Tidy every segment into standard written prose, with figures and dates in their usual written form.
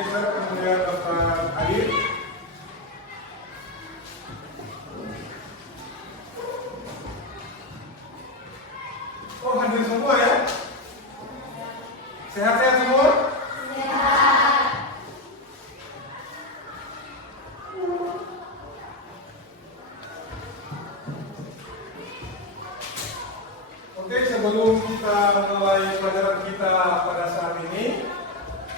Geser kemudian Bapak Adit. Oh, hadir semua ya? Sehat-sehat semua? Sehat. Oke, sebelum kita mulai pelajaran kita pada saat ini,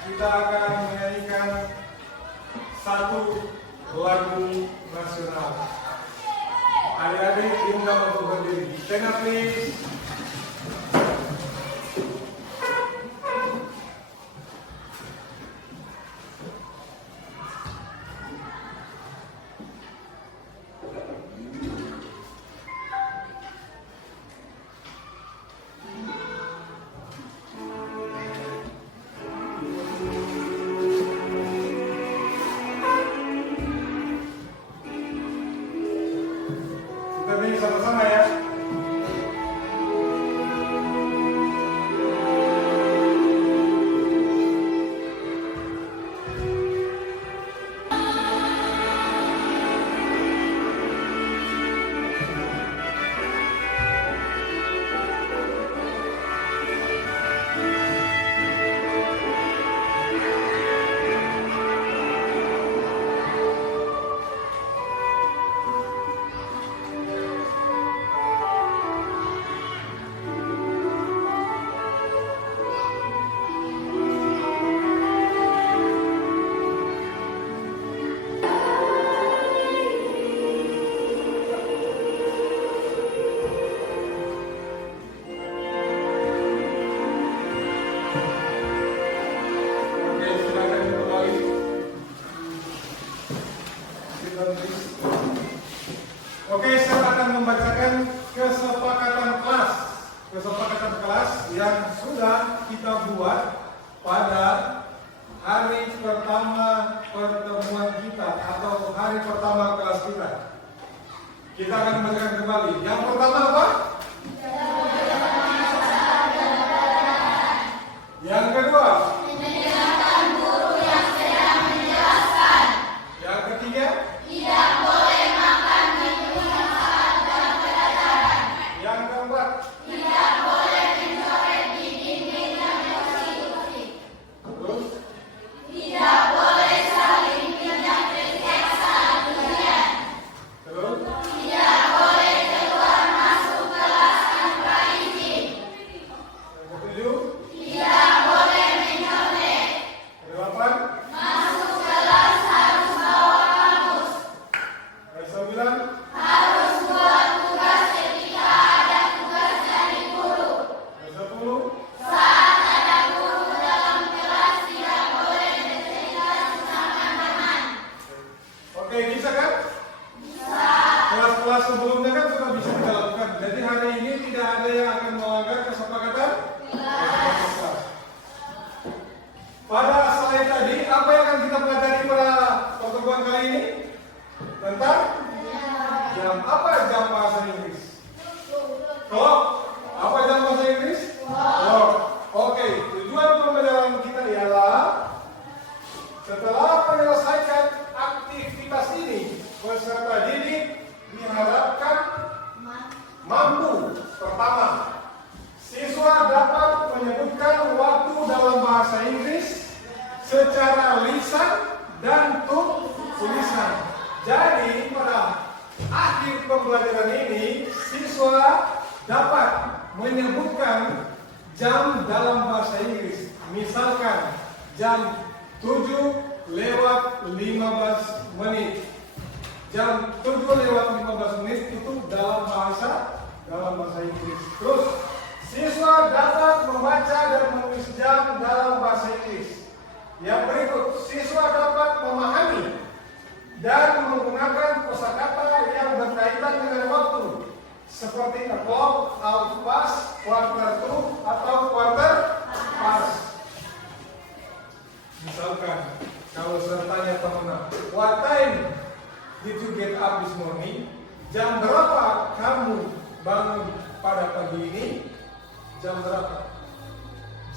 kita akan menyanyikan satu lagu nasional. Adik-adik diundang untuk berdiri. Stand up please. Kita nyanyi sama-sama ya. Oke, saya akan membacakan kesepakatan kelas yang sudah kita buat pada hari pertama pertemuan kita atau hari pertama kelas kita. Kita akan membacakan kembali. Yang pertama apa? Yang kedua? Mendengarkan guru yang sedang menjelaskan. Yang ketiga? Tidak boleh makan minum saat dalam pelajaran. Yang keempat? Tidak boleh mencoret di dinding dan kursi. Terus? Tidak boleh saling pinjam riset saat ujian. Terus? Tidak boleh keluar masuk kelas tanpa izin. Yang ketujuh? Tidak boleh mencontek. Kedelapan? Masuk kelas harus bawa kamus. Yang sembilan? Harus buat tugas ketika ada tugas dari guru. Yang sepuluh? Saat ada guru dalam kelas tidak boleh bercerita sesama teman. Oke, bisa kan? Bisa. Kelas-kelas sebelumnya kan sudah bisa kita lakukan. Jadi hari ini tidak ada yang akan melanggar kesepakatan kelas. Pada slide tadi, apa yang akan kita pelajari pada pertemuan kali ini? Tentang jam. Apa jam bahasa Inggris? Clock. Apa jam bahasa Inggris? Clock. Oke, tujuan pembelajaran kita ialah setelah menyelesaikan aktivitas ini, peserta didik diharapkan mampu. Pertama, siswa dapat menyebutkan waktu dalam bahasa Inggris secara lisan dan tulisan. Jadi pada akhir pembelajaran ini, siswa dapat menyebutkan jam dalam bahasa Inggris. Misalkan jam 7:15 menit. Jam 7:15 menit itu dalam bahasa Inggris. Terus siswa dapat membaca dan menulis jam dalam bahasa Inggris. Yang berikut, siswa dapat memahami dan menggunakan kosakata yang berkaitan dengan waktu, seperti o'clock, half past, quarter to, atau quarter past. Misalkan, kalau sertanya teman, what time did you get up this morning? Jam berapa kamu bangun pada pagi ini? Jam berapa?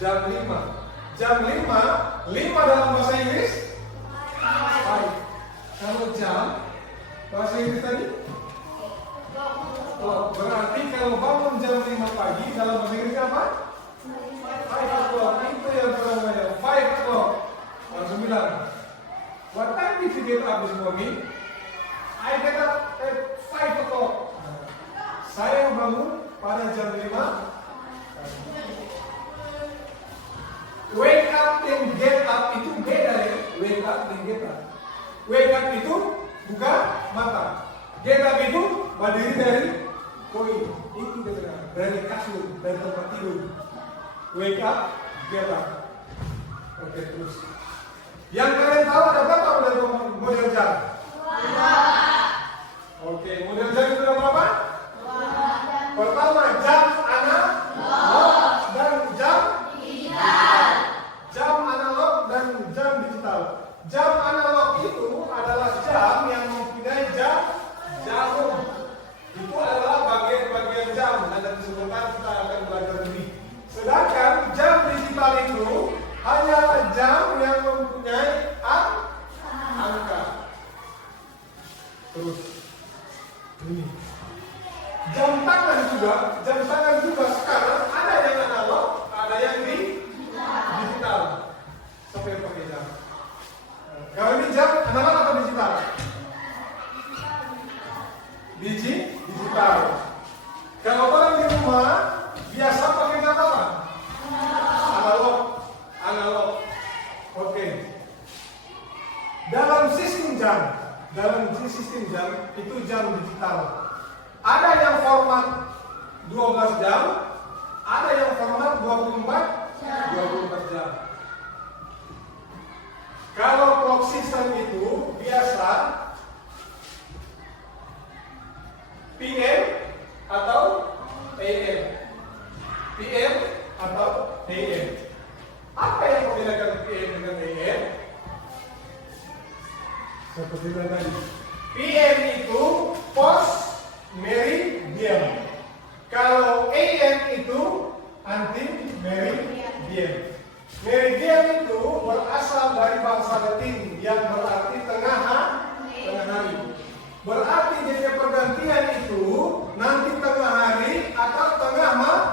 Jam 5. Jam 5 dalam bahasa Inggris Bahasa Inggris tadi? Oh, berarti kalau bangun jam 5 pagi dalam bahasa Inggris apa? 5 o'clock. Itu yang namanya 5 o'clock. Langsung bilang, what time did you get up this morning? I get up at 5 o'clock. Saya bangun pada jam 5. Wake up dan get up itu beda ya. Wake up dan get up. Wake up itu buka mata. Get up itu berdiri dari koin. Itu beda. Dari kasur, dari tempat tidur. Wake up, get up. Oke, terus. Yang kalian tahu ada berapa model jam? Oke, model jam itu ada berapa? Pertama, jam analog dan jam digital. Jam analog dan jam digital. Jam analog itu adalah jam yang mempunyai jarum. Itu adalah bagian-bagian jam. Ada kesempatan kita akan belajar lebih. Sedangkan jam digital itu hanyalah jam yang mempunyai angka. Terus ini jam tangan juga sekarang ada yang analog, ada yang digital. Siapa yang pakai jam? Kalau ini jam analog atau digital? Digital. Kalau orang di rumah biasa pakai jam apa? Analog. Oke. Dalam sistem jam itu jam digital. Ada yang format 12 jam, ada yang format 24 jam. Kalau clock system itu biasa PM atau AM. PM atau AM. Apa yang membedakan PM dengan AM? Seperti tadi. PM itu post meridian. Kalau AM itu anti meridian. Meridian itu berasal dari bahasa Latin yang berarti tengah hari. Berarti jadi pergantian itu nanti tengah hari atau tengah malam.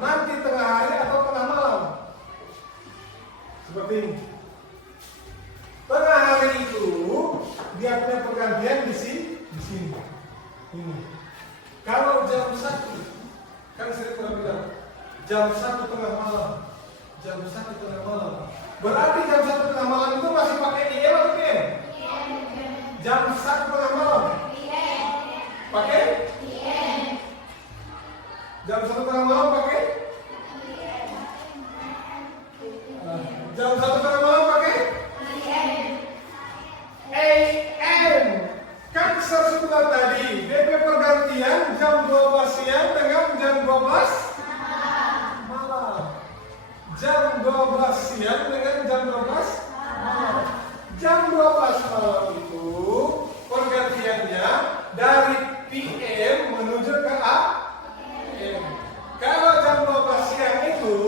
Nanti tengah hari atau tengah malam. Seperti ini. Tengah hari itu dia punya pergantian di sini. Ini. Kalau jam 1, kan saya pernah bilang jam 1 tengah malam. Berarti jam 1 tengah malam itu masih pakai AM atau PM? Jam 1 tengah malam. Pakai? Jam 1 tengah malam pakai? Jam 1 tengah malam pakai? AM. Kan sesudah tadi DP pergantian jam 12 siang dengan jam 12 malam. Jam 12 siang dengan jam 12 malam. Jam 12 malam itu pergantiannya dari PM menuju ke AM. Kalau jam 12 siang itu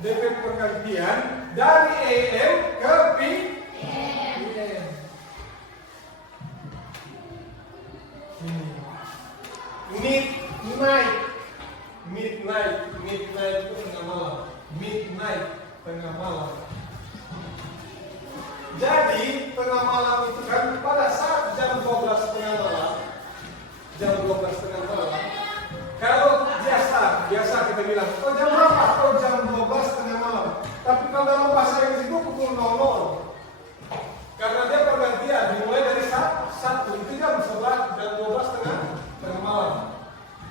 DP pergantian dari AM ke PM. Midnight itu tengah malam. Midnight tengah malam. Jadi tengah malam itu kan pada saat jam 12 tengah malam. Kalau biasa kita bilang, oh jam berapa? Oh jam 12 tengah malam. Tapi kalau dalam bahasa Inggris itu pukul 00. Karena dia pergantian dimulai dari 1 itu jam 11 dan 12 tengah malam.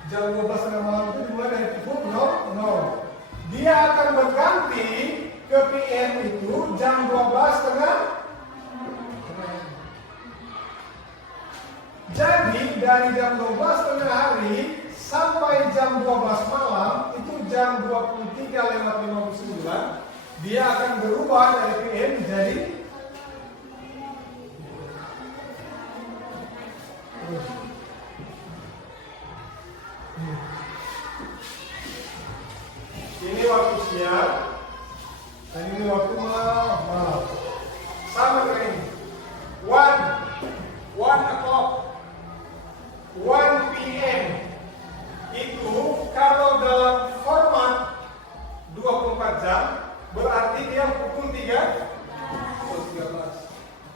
Jam 12 tengah malam itu dimulai dari pukul 00. Dia akan berganti ke PM itu jam 12 tengah. Jadi dari jam 12 tengah hari sampai jam 12 malam itu jam 23:59 dia akan berubah dari PM jadi ini waktu siang dan ini waktu malam. Sama kayak ini. 1 o'clock 13.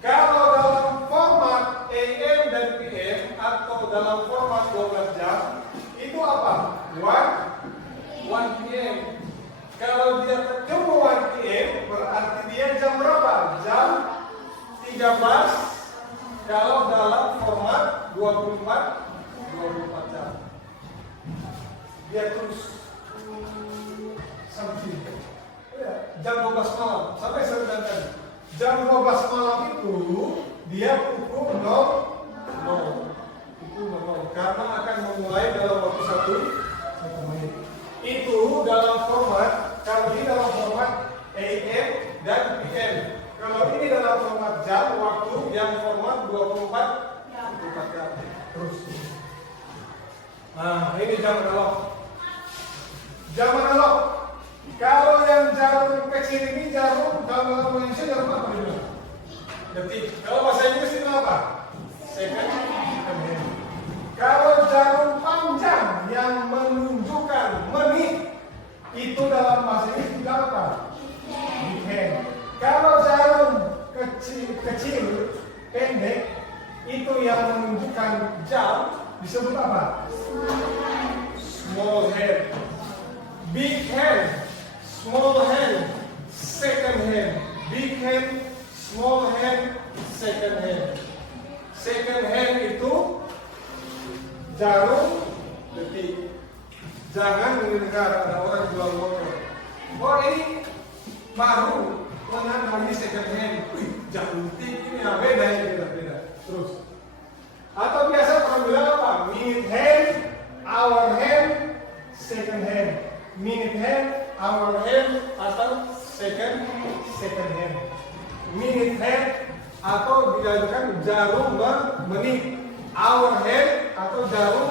Kalau dalam format AM dan PM atau dalam format 12 jam, itu apa? 1 PM. Kalau dia ketemu 1 PM, berarti dia jam berapa? Jam 13. Kalau dalam format 24 jam. Dia terus sampai jam 12 malam sampai sedang tadi. Jam 12 malam itu dia pukul 00. Pukul 00 karena akan memulai dalam waktu 1 menit. Itu dalam format, kalau ini dalam format AM dan PM. Kalau ini dalam format jam waktu yang format 24 jam. Terus. Nah, ini jam analog. Jam analog. Kalau yang jarum kecil ini jarum dalam Indonesia jarum apa juga? Detik. Kalau bahasa Inggris itu apa? Second hand. Kalau jarum panjang yang menunjukkan menit itu dalam bahasa Inggris juga apa? Big hand. Kalau jarum kecil pendek itu yang menunjukkan jam disebut apa? Small hand. Big hand. Small hand, second hand, big hand, small hand, second hand. Second hand itu jarum detik. Jangan mendengar ada orang jual motor. Oh ini baru, mana ini second hand. Wih, jarum detik ini ya beda ya beda. Terus. Atau biasa orang bilang apa? Minute hand, hour hand, second hand. Minute hand, hour hand atau second hand. Minute hand atau dijadikan jarum menit. Hour hand atau jarum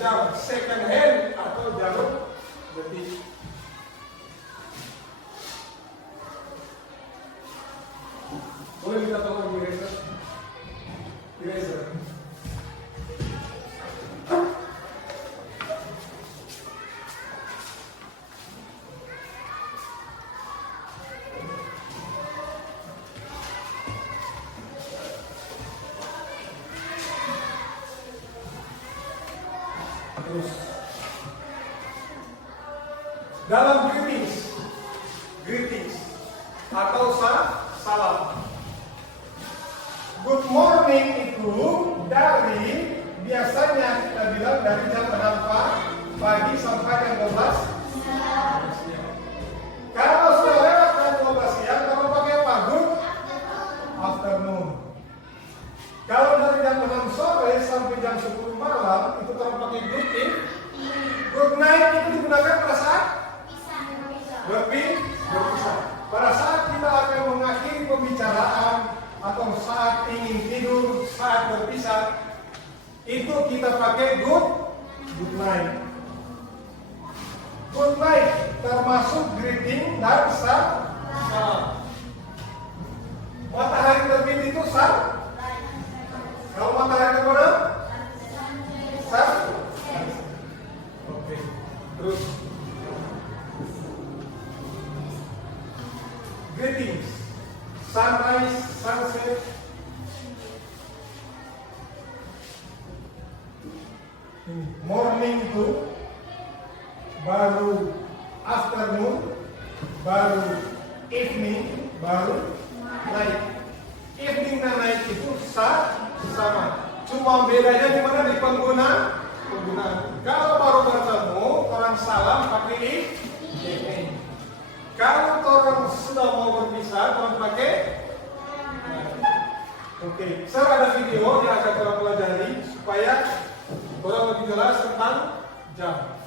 jam. Second hand atau jarum detik. Boleh kita tolong eraser? Terus dalam greetings atau salam. Good morning itu dari biasanya kita bilang dari jam 6 pagi sampai jam 12 siang. Kalau sudah lewat jam 12 siang, kamu pakai apa? Good afternoon. Kalau dari jam 6 sore sampai jam 10 malam itu kamu pakai good evening. Good night itu digunakan pada saat berpisah. Pada saat kita akan mengakhiri pembicaraan atau saat ingin tidur, saat berpisah, itu kita pakai good night. Good night termasuk greeting dan salam. Matahari terbit itu salam. Kalau matahari terbenam, salam. Oke, terus greetings, sunrise, sunset, morning itu baru afternoon, baru evening, baru night. Evening dan night itu sama. Cuma bedanya di mana di penggunaan. Kalau baru bertemu, orang salam pakai evening. Kalau orang sudah mau berpisah, orang pakai. Oke, saya ada video yang akan kita pelajari supaya orang lebih jelas tentang jam.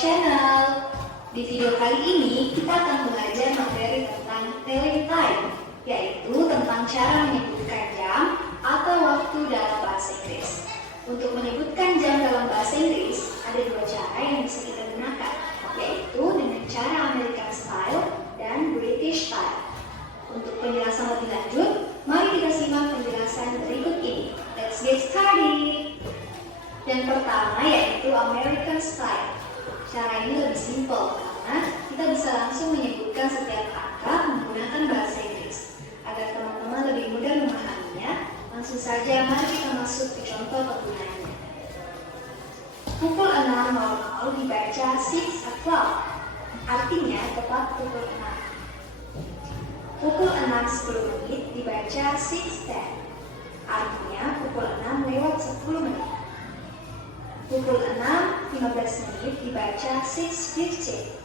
channel. Di video kali ini kita akan belajar materi tentang telling time, yaitu tentang cara menyebutkan jam atau waktu dalam bahasa Inggris. Untuk menyebutkan jam dalam bahasa Inggris, ada dua cara yang bisa kita gunakan, yaitu dengan cara American Style dan British Style. Untuk penjelasan lebih lanjut, mari kita simak penjelasan berikut ini. Let's get started! Yang pertama yaitu American Style. Cara ini lebih simpel karena kita bisa langsung menyebutkan setiap angka menggunakan bahasa Inggris. Agar teman-teman lebih mudah memahaminya, langsung saja mari kita masuk ke contoh penggunaannya. Pukul 6.00 dibaca 6 o'clock, artinya tepat pukul 6. Pukul 6.10 dibaca 6:10, artinya pukul 6 lewat 10 menit. Pukul 6.15 dibaca 6:15,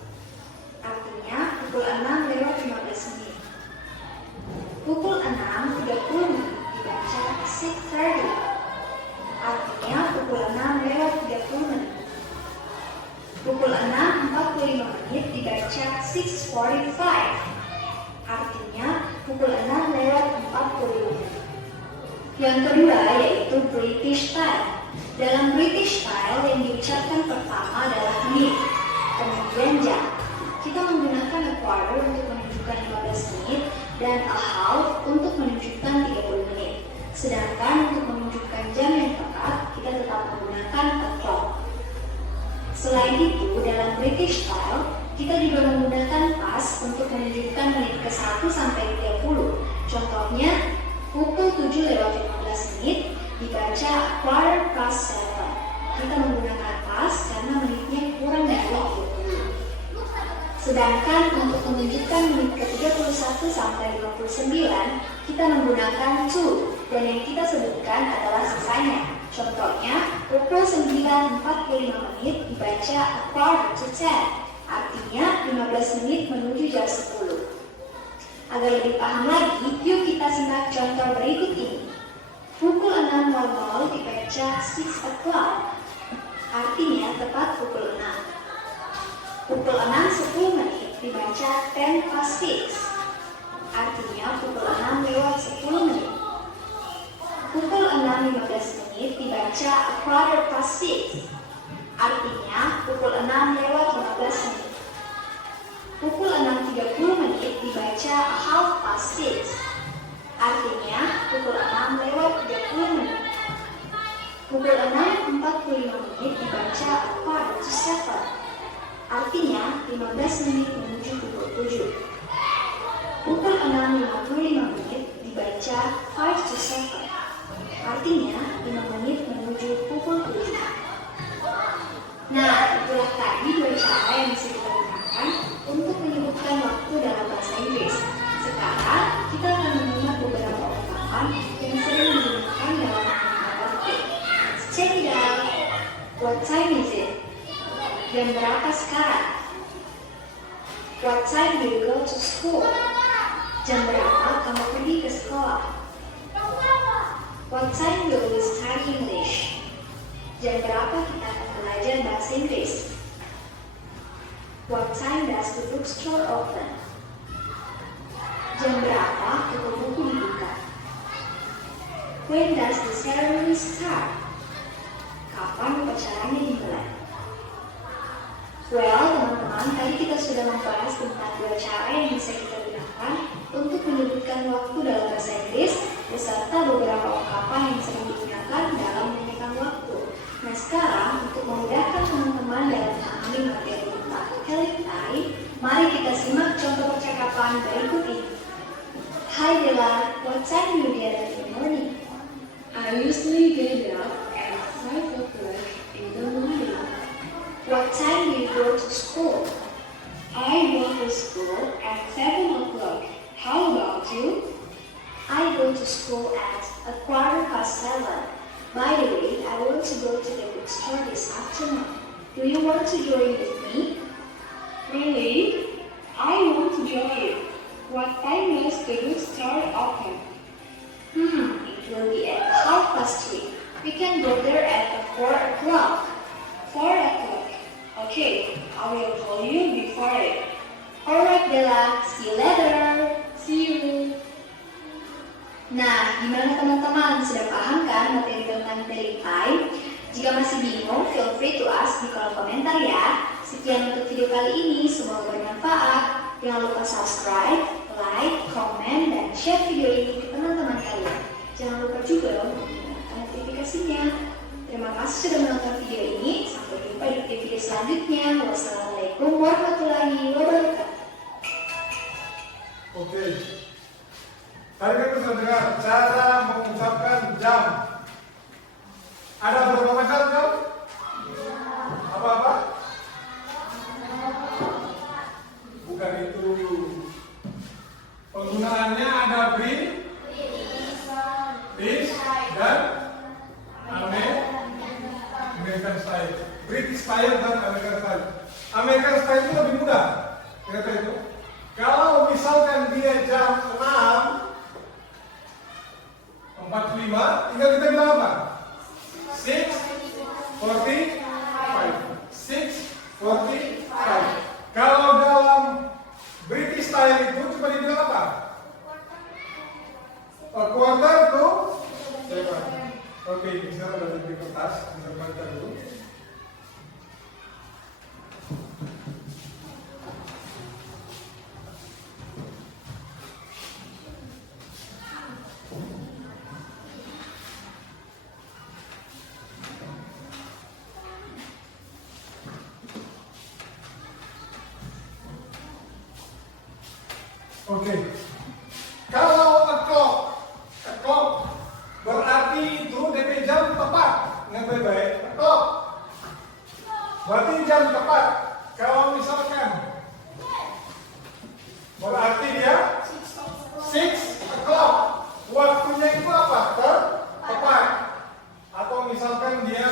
artinya pukul 6 lewat 15 menit. Pukul 6.30 dibaca 6:30, artinya pukul 6 lewat 30 menit. Pukul 6.45 dibaca 6:45, artinya pukul 6 lewat 40 menit. Yang kedua yaitu British Style. Dalam British Style yang diucapkan pertama adalah menit, kemudian jam. Kita menggunakan a quarter untuk menunjukkan 15 menit dan a half untuk menunjukkan 30 menit. Sedangkan untuk menunjukkan jam yang tepat, kita tetap menggunakan a clock. Selain itu, dalam British Style, kita juga menggunakan pas untuk menunjukkan menit ke-1 sampai 30. Contohnya, pukul 7:15 dibaca quarter past 7. Kita menggunakan pas karena menitnya kurang dari 20. Sedangkan untuk menunjukkan menit ke-31 sampai 59, kita menggunakan to, dan yang kita sebutkan adalah sisanya. Contohnya, pukul 9.45 dibaca a quarter to 10, artinya 15 menit menuju jam 10. Agar lebih paham lagi, yuk kita simak contoh berikut ini. Pukul 6.00 dibaca 6 o'clock, artinya tepat pukul 6. Pukul 6.10 dibaca 10 past 6, artinya pukul 6 lewat 10 menit. Pukul 6.15 dibaca a quarter past 6, artinya pukul 6 lewat 15 menit. Pukul 6.30 dibaca a half past 6, artinya pukul 6 lewat 30 menit. Pukul 6.45 dibaca a quarter to 7, artinya 15 menit menuju pukul 7. Pukul 6.55 dibaca 5 to 7, artinya 5 menit menuju pukul 7. Nah, itulah tadi dua cara yang bisa kita gunakan untuk menyebutkan waktu dalam bahasa Inggris. Sekarang, kita akan menyimak beberapa ungkapan yang sering digunakan dalam mengenal waktu. Let's check it out. What time is it? Jam berapa sekarang? What time do you go to school? Jam berapa kamu pergi ke sekolah? What time will we study English? Jam berapa kita akan belajar bahasa Inggris? What time does the bookstore open? Jam berapa toko buku dibuka? When does the ceremony start? Kapan upacaranya dimulai? Well, teman-teman, tadi kita sudah membahas tentang dua cara yang bisa kita gunakan untuk menyebutkan waktu dalam bahasa Inggris beserta beberapa ungkapan yang sering digunakan dalam menanyakan waktu. Nah, sekarang untuk memudahkan teman-teman dalam memahami materi tentang telling time, mari kita simak contoh percakapan berikut ini. Hi Bella, what time do you get up in the morning? I usually get up at 5 o'clock in the morning. What time do you go to school? I go to school at 7 o'clock. How about you? I go to school at a quarter past 7. By the way, I want to go to the bookstore this afternoon. Do you want to join with me? Really? I want to join you. What time does the bookstore open? It will be at 3:30. We can go there at 4 o'clock. 4 o'clock. Okay, I will call you before it. Alright Bella, see you later. See you. Nah, gimana teman-teman? Sudah paham kan materi tentang telling time? Jika masih bingung, feel free to ask di kolom komentar ya. Sekian untuk video kali ini, semoga bermanfaat. Jangan lupa subscribe, like, komen, dan share video ini ke teman-teman kalian. Jangan lupa juga untuk menyalakan notifikasinya. Terima kasih sudah menonton video ini. Sampai jumpa di video selanjutnya. Wassalamualaikum warahmatullahi wabarakatuh. Oke. Tadi kan kita sudah dengar cara mengucapkan jam. Ada berapa macam jam? Apa-apa? Bukan itu. Penggunaannya ada British dan American style. British style dan American style. American style itu lebih mudah. Ingat itu? Kalau misalkan dia jam 6.45, tinggal kita bilang apa? 6:45. 6:45. Kalau dalam British style itu cuma dibilang apa? A quarter to 7. Oke, sekarang udah di kertas, bisa baca dulu. Oke. Kalau o'clock berarti itu DP jam tepat. Ingat baik-baik. O'clock berarti jam tepat. Kalau misalkan berarti dia 6 o'clock. Waktunya itu apa? Tepat. Atau misalkan dia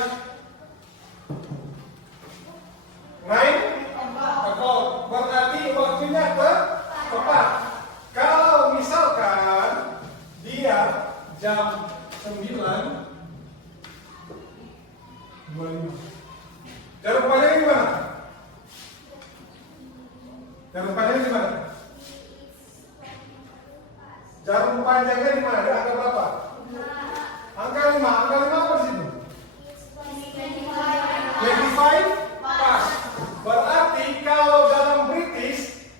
9 o'clock. Berarti waktunya tepat. Kalau misalkan dia jam 9.25. Jarum panjangnya gimana? Jarum panjangnya gimana? Jarum panjangnya di mana? Di angka berapa? Angka 5. Angka 5 apa di situ? 25 pas. Berarti kalau dalam British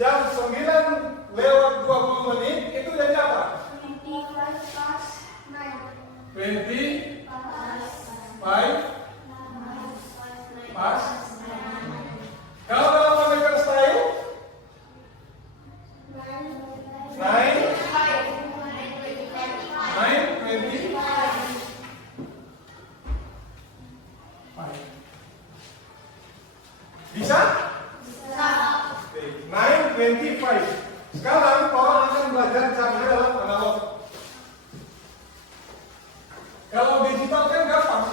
jam 9:20 itu jadi apa? 25 pas. Kalau dalam American style 9:25. Bisa? Oke, 9:25. Sekarang orang akan belajar caranya dalam analog. Kalau digital kan gampang.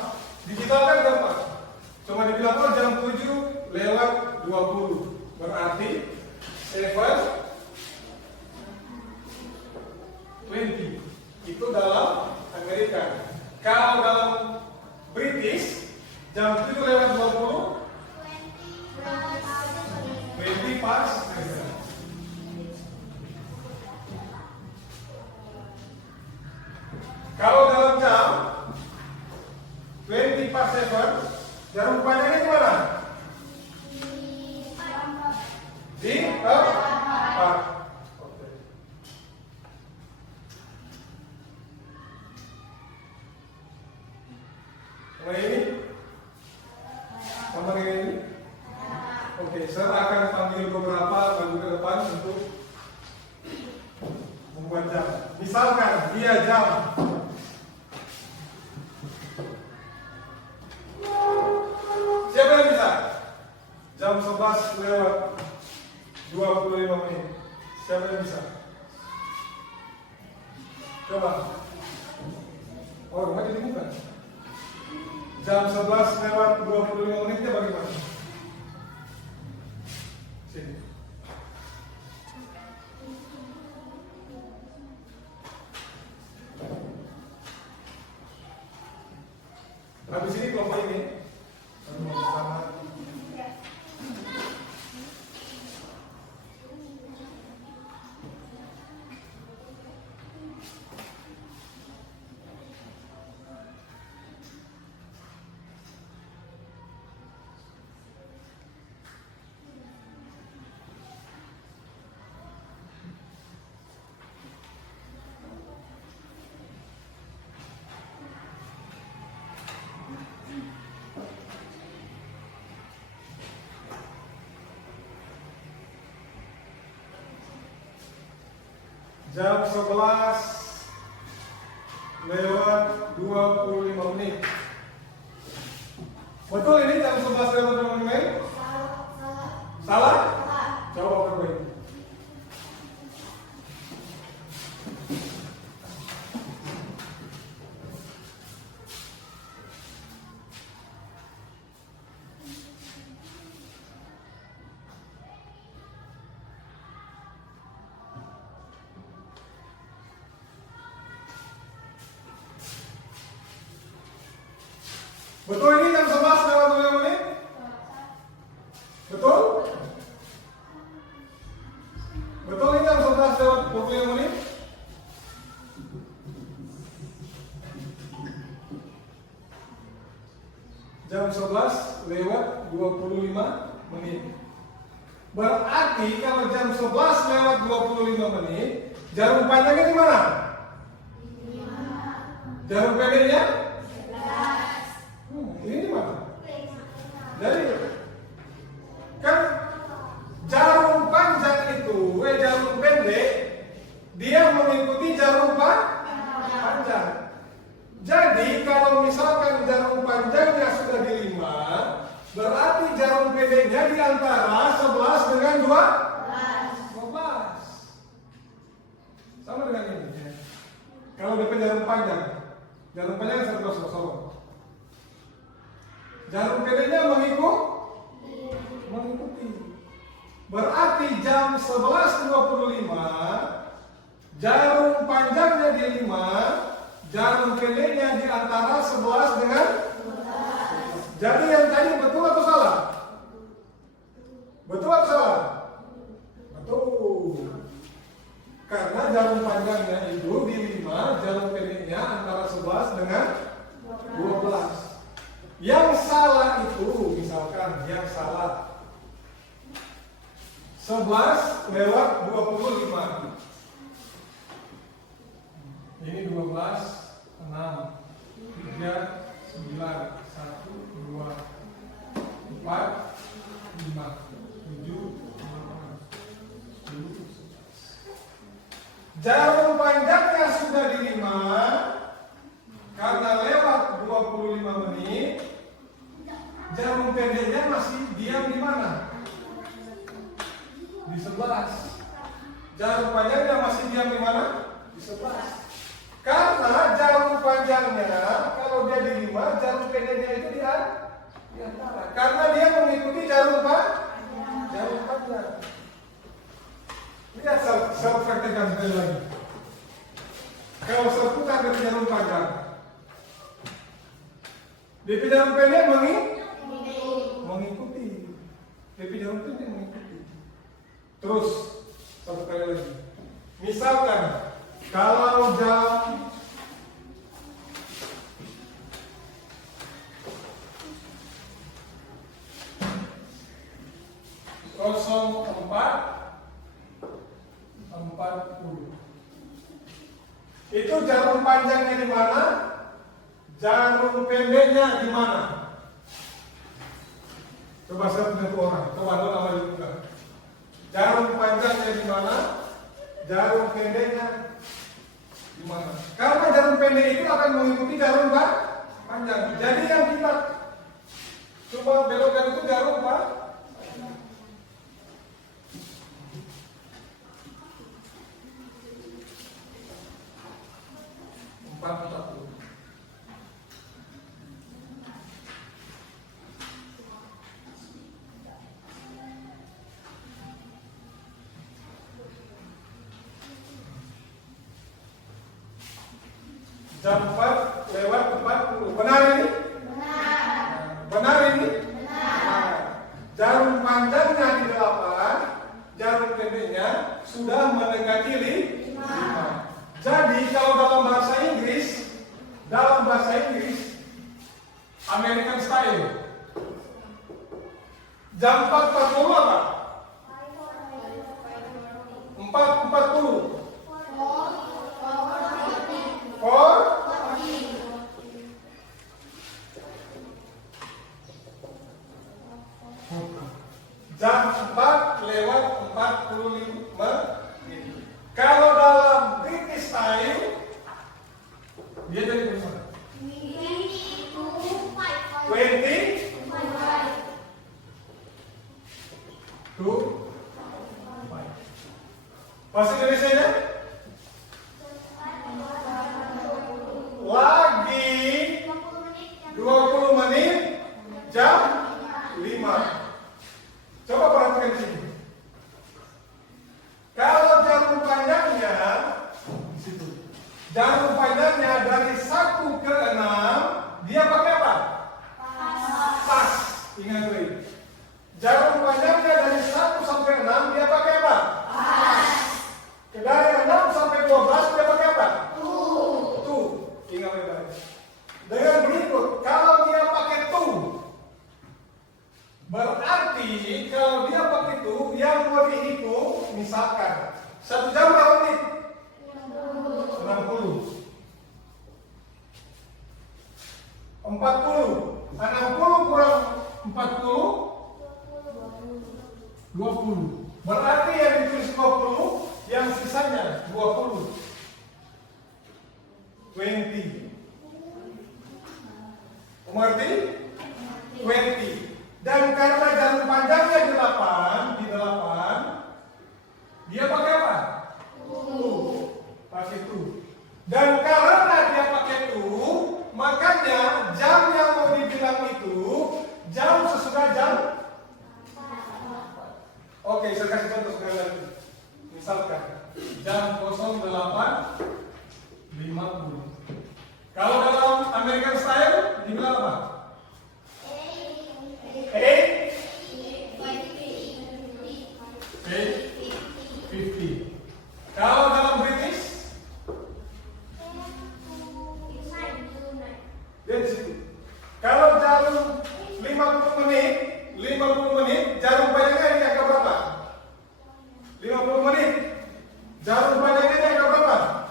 Cuma dibilang oh jam 7:20. Berarti 7:20. Itu dalam Amerika. Kalau dalam British jam 7:20 20 pas. Kalau dalam jam 20 past 7, jarum panjangnya di mana? Di tempat. Oke. Mulai ini? Sama dengan ini? Oke, saya akan panggil beberapa minggu ke depan untuk membuat jam. Misalkan dia jam 11:25. Siapa yang bisa? Coba. Oh, rumah jadi bukan. Jam 11:25 bagaimana? Sini. Habis ini kelompok ini sama jam 11 lewat 25 menit. Betul ini jam 11 lewat 25 menit? Salah? Coba perbaiki. Betul ini jam 11 lewat 25 menit? Betul? Betul ini jam 11 lewat 25 menit? Jam 11 lewat 25 menit. Berarti kalau jam 11 lewat 25 menit, jarum panjangnya di mana? Jarum pendeknya? Ini di mana? Jadi kan jarum panjang itu, jarum pendek, dia mengikuti jarum panjang. Jadi kalau misalkan jarum panjangnya sudah di 5, berarti jarum pendeknya di antara 11 dengan 12. Sama dengan ini. Kalau DP jarum panjang serba sama. Jarum pendeknya mengikuti. Berarti jam 11.25 jarum panjangnya di 5, jarum pendeknya di antara 11 dengan 12. Jadi yang tadi betul atau salah? Betul atau salah? Betul. Karena jarum panjangnya itu di 5, jarum pendeknya antara 11 dengan 12. Yang salah itu, misalkan yang salah 11 lewat 25. Ini 12, 6, 3, 9, 1, 2, 4, 5, 7, 8. 10, 11. Jarum panjangnya sudah di 5. Karena lewat 25 menit, jarum pendeknya masih diam di mana? Di 11. Jarum panjangnya masih diam di mana? Di 11. Karena jarum panjangnya, kalau dia di 5, jarum pendeknya itu di antara. Karena dia mengikuti jarum panjang. Lihat saya praktekkan sekali lagi. Kalau seputar dari jarum panjang, DP jarum pendek mengikuti. DP jarum pendek mengikuti. Terus satu kali lagi. Misalkan kalau jam 04.40 itu jarum panjangnya di mana? Jarum pendeknya di mana? Coba saya punya tuh orang, coba lo nama juga. Jarum panjangnya di mana? Jarum pendeknya di mana? Karena jarum pendek itu akan mengikuti jarum panjang. Jadi yang kita coba belokkan itu jarum panjang. Jam 4 lewat 40. Benar ini? Benar ini? Jarum panjangnya di 8, jarum pendeknya sudah mendekati 5. Jadi kalau dalam bahasa Inggris American style, jam 4.40 apa? 4.40. Jam 4 lewat 45 menit. Kalau dalam Bahasa Indonesia-nya? Lagi 20 menit jam 5. Coba perhatikan di sini. Kalau jarum panjangnya di situ. Jarum panjangnya dari 1 ke 6, dia pakai apa? Pas. Ingat dulu. Jarum panjangnya dari 1 sampai 6, dia pakai apa? Pas. Dari 6 sampai 12, dia pakai apa? Tuh. Ingat baik-baik. Dengan berikut, kalau dia pakai tuh, berarti kalau dia pakai tuh, yang mau dihitung, misalkan 1 jam berapa menit? 60. 60 kurang 40, 20. Berarti yang ditulis 20, yang sisanya 20. 20. Mengerti? 20. Dan karena jarum panjangnya di 8, dia pakai apa? Pakai tuh. Dan karena dia pakai tuh, makanya jam yang mau dibilang itu jam sesudah jam. Oke, saya kasih contoh sekali lagi. Misalkan jam 08.50. Kalau dalam American Style dibilang apa? 8:50. Kalau dalam British, dia di situ. Kalau jarum 50 menit, jarum panjangnya di angka berapa? 50 menit. Jarum panjangnya di angka berapa?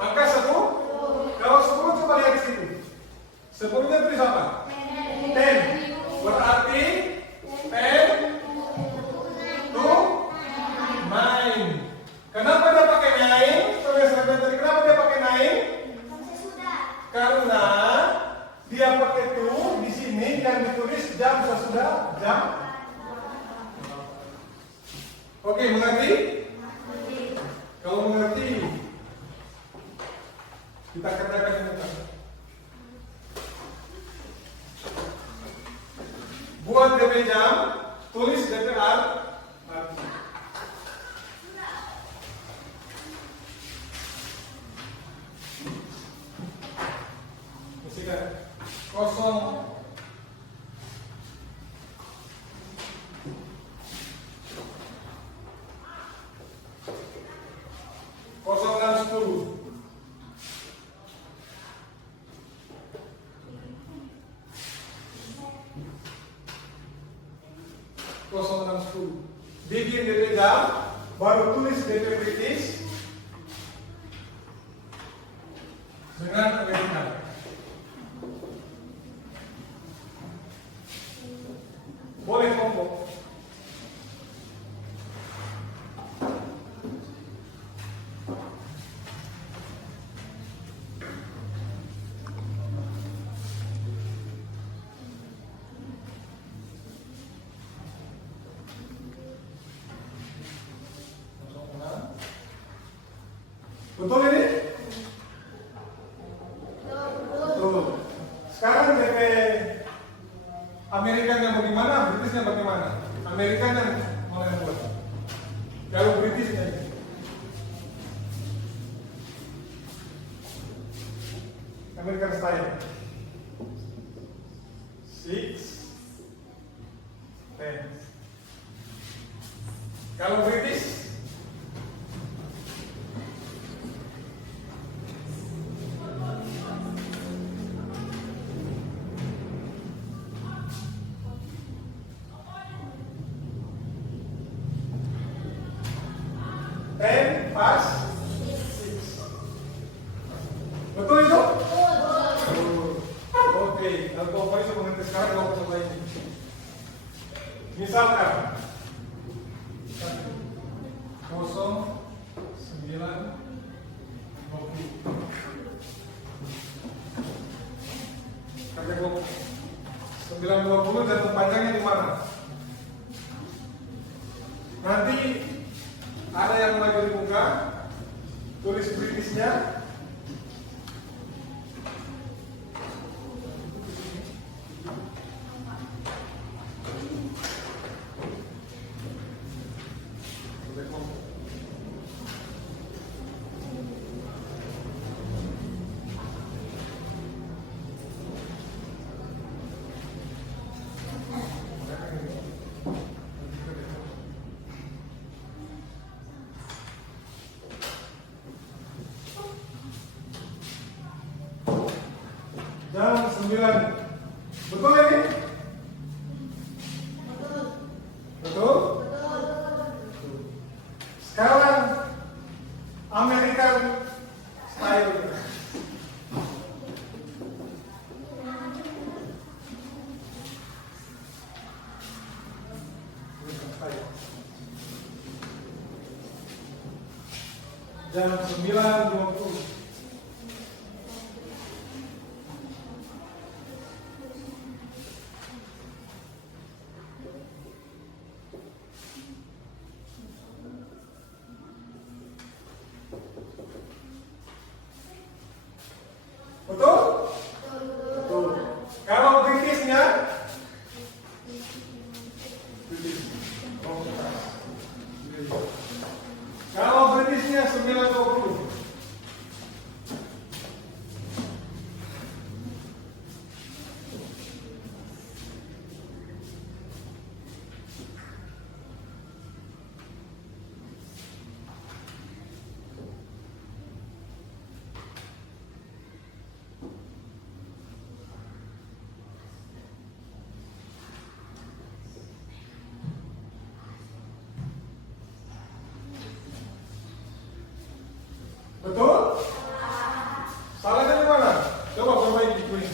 Angka 10. Kalau 10 coba lihat di situ. 10-nya tulis apa? 10. Berarti 10 to 9. Kenapa dia pakai 9? Kenapa dia pakai 9? Karena dia pakai tuh di sini yang ditulis jam sesudah jam. Oke, mengerti? Kalau mengerti, kita katakan ini. Buat DP jam, tulis DPR. Misalkan 0 dan 10. Bikin DP jam, baru tulis DP British dengan Amerika. Boleh kelompok. Betul ini? Betul. Sekarang DP Amerikanya bagaimana? Britishnya bagaimana? Amerikanya mana yang buat? Kalau Britishnya ini. American Style 6, 10. Kalau British pas 6. Betul itu? Oke, kalau Bapak bisa mengerti sekarang, Bapak coba ini. Misalkan 09:20. Kata 9:20 jatuh panjangnya di mana? Nanti Ada yang maju di muka. Tulis Britishnya. Jam 9. Betul ini? Betul? Sekarang American style. Jam 9.20. Betul? Betul. Kalau Britishnya? Kalau Britishnya 9.20. Betul? Salahnya di mana? Coba perbaiki tulis.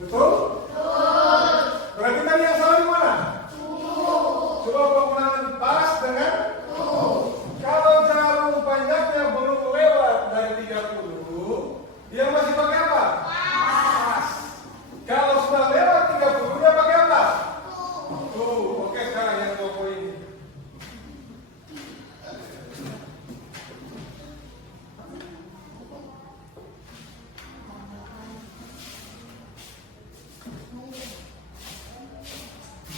Betul? Betul. Berarti tadi yang salah di mana? Coba pengulangan pas dengan kalau jarum panjangnya belum lewat dari 30, dia masih pakai apa? Pas. Kalau sudah lewat 30, dia pakai apa? Tuh. Oke, sekarang yang 2 poin.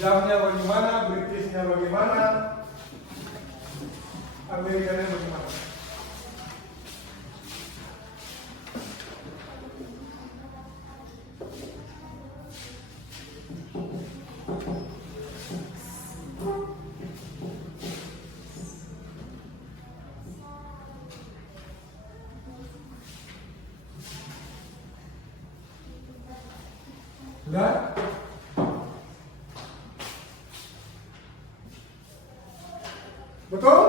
Jamnya bagaimana, Britishnya bagaimana, Amerikanya bagaimana. Sudah? Betul?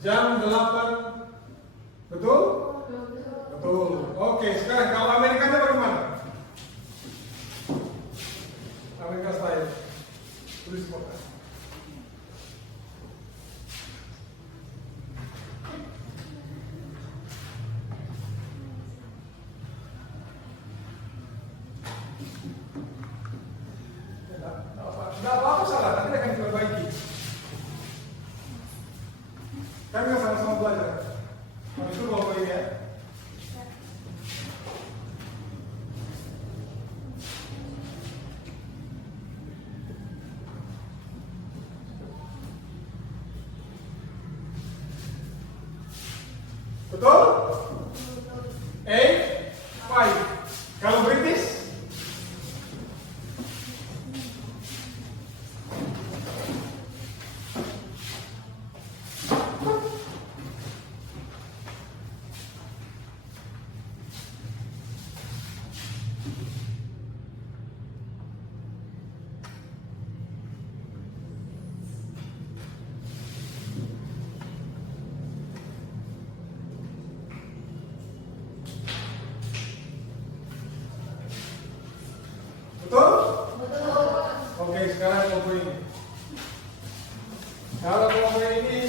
Jam 8. Betul? Betul. Oke, sekarang kalau Amerikanya bagaimana? Amerika style. Tulis kota. Tidak apa-apa salah, nanti akan diperbaiki. Kami kan sama-sama belajar. Kalau itu bawa ini ya. Betul? 8, 5. Kalau British? sekarang kelompok ini. Kalau kelompok ini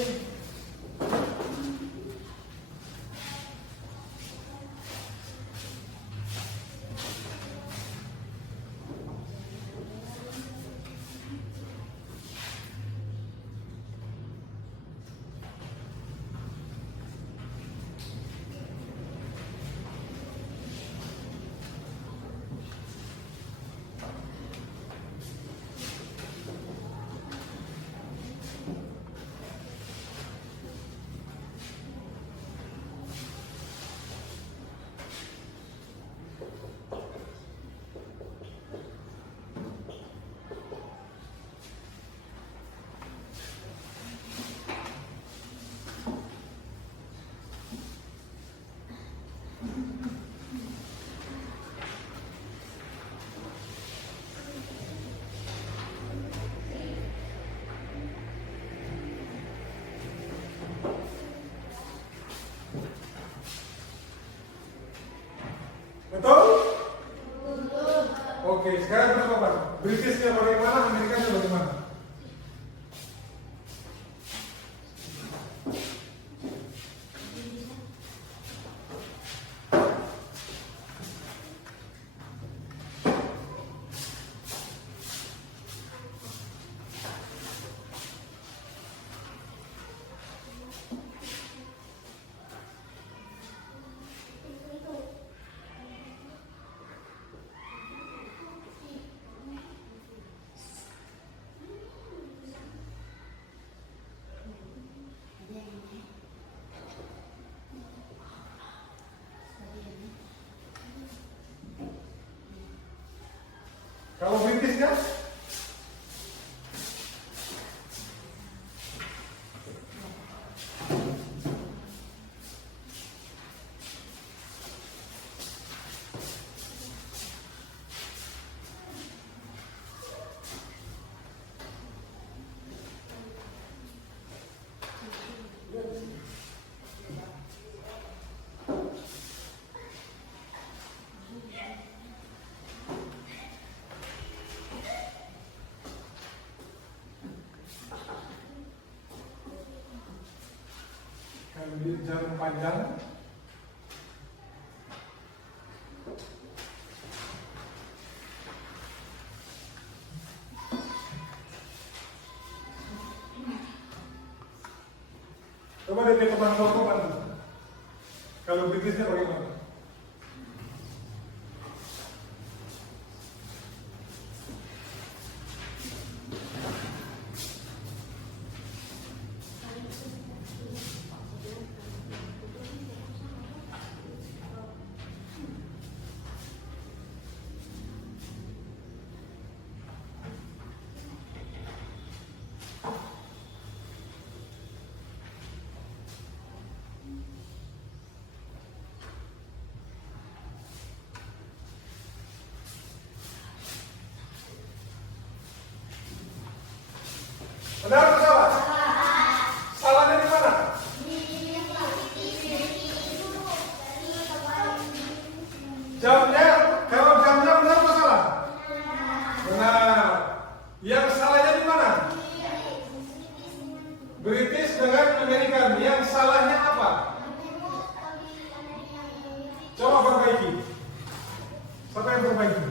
betul? Oke, sekarang berapa Pak? Britishnya bagaimana? Amerikanya bagaimana? Kalau Britishnya? Ambil jarum panjang. Coba dari teman kelompok bantu. Kalau Britishnya bagaimana? Benar atau salah? Salahnya di mana? Jamnya, kalau jamnya benar atau salah? Benar. Yang salahnya di mana? British dengan American. Yang salahnya apa? Coba perbaiki. Siapa yang perbaiki?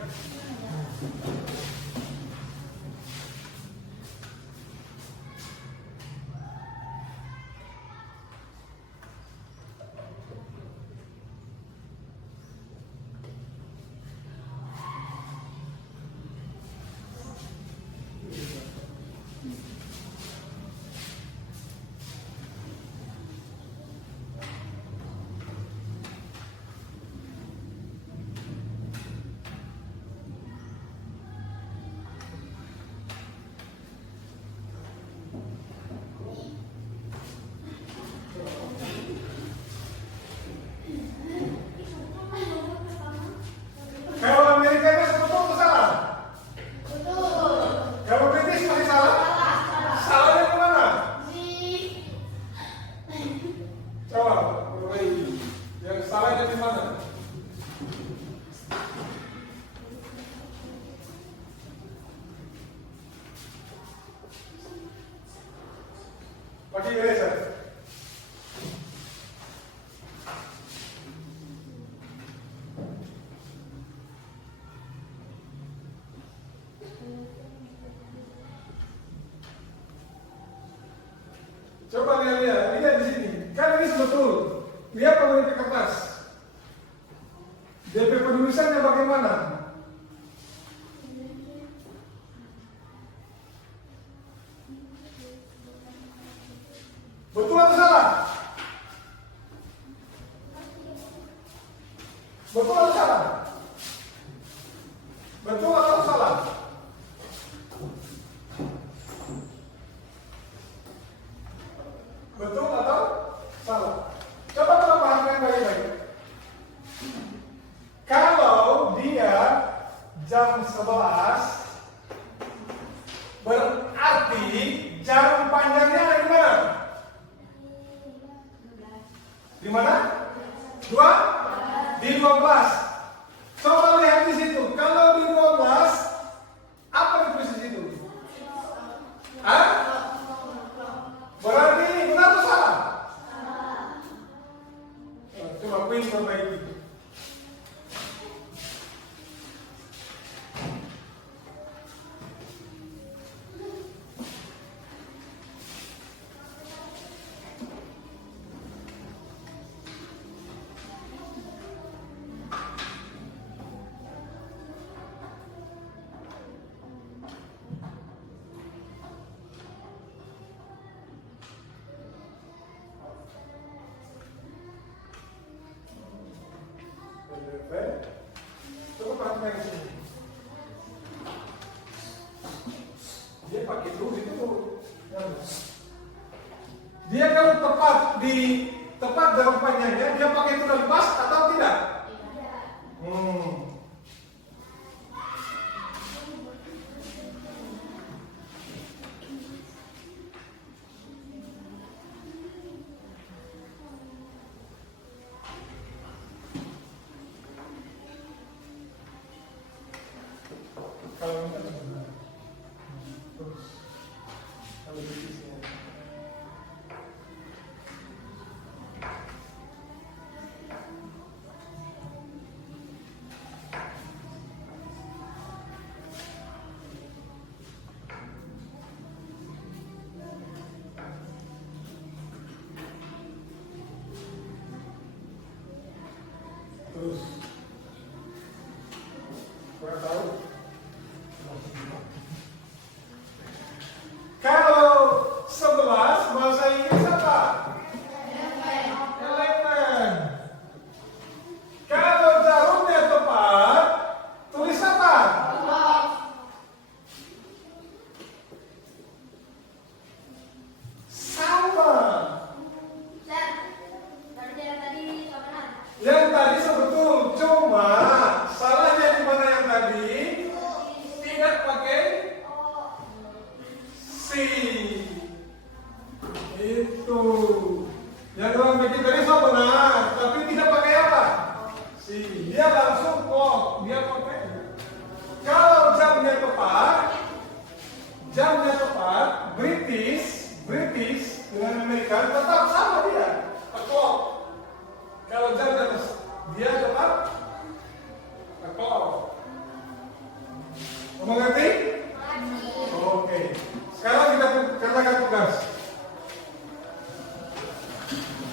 pakai eraser. Coba lihat di sini. Kan ini betul. Lihat penulis kertas. DP penulisannya bagaimana? Betul atau salah? Betul atau salah? Betul atau salah? Betul atau salah? Coba kita perhatikan baik-baik. Kalau dia jam 11, berarti jam panjangnya ada di mana? Di mana? 2? Di 12. Coba lihat di situ. Kalau di 12, apa ditulis di situ? Hah? Berarti benar atau salah? Coba Queen perbaiki. Coba perhatikan di sini. Dia pakai terus itu. Dia kalau tepat dalam panjangnya, dia pakai itu dari pas atau tidak? Kalau kita benar, terus kalau bisnisnya. Terus, kurang tahu. Kalau 11 bahasa Inggris apa? Eleven. Kalau jarumnya tepat, tulis apa? Sama. Yang tadi sebetul, cuma salahnya di mana yang tadi? Tidak pakai itu. Yang dalam bikin tadi so benar, tapi tidak pakai apa? Dia langsung kok, dia pakai. Kalau jamnya tepat, British dengan Amerika tetap sama dia. Clock. Kalau jamnya dia tetap clock. Mengerti? Oke. Sekarang kita kerjakan tugas.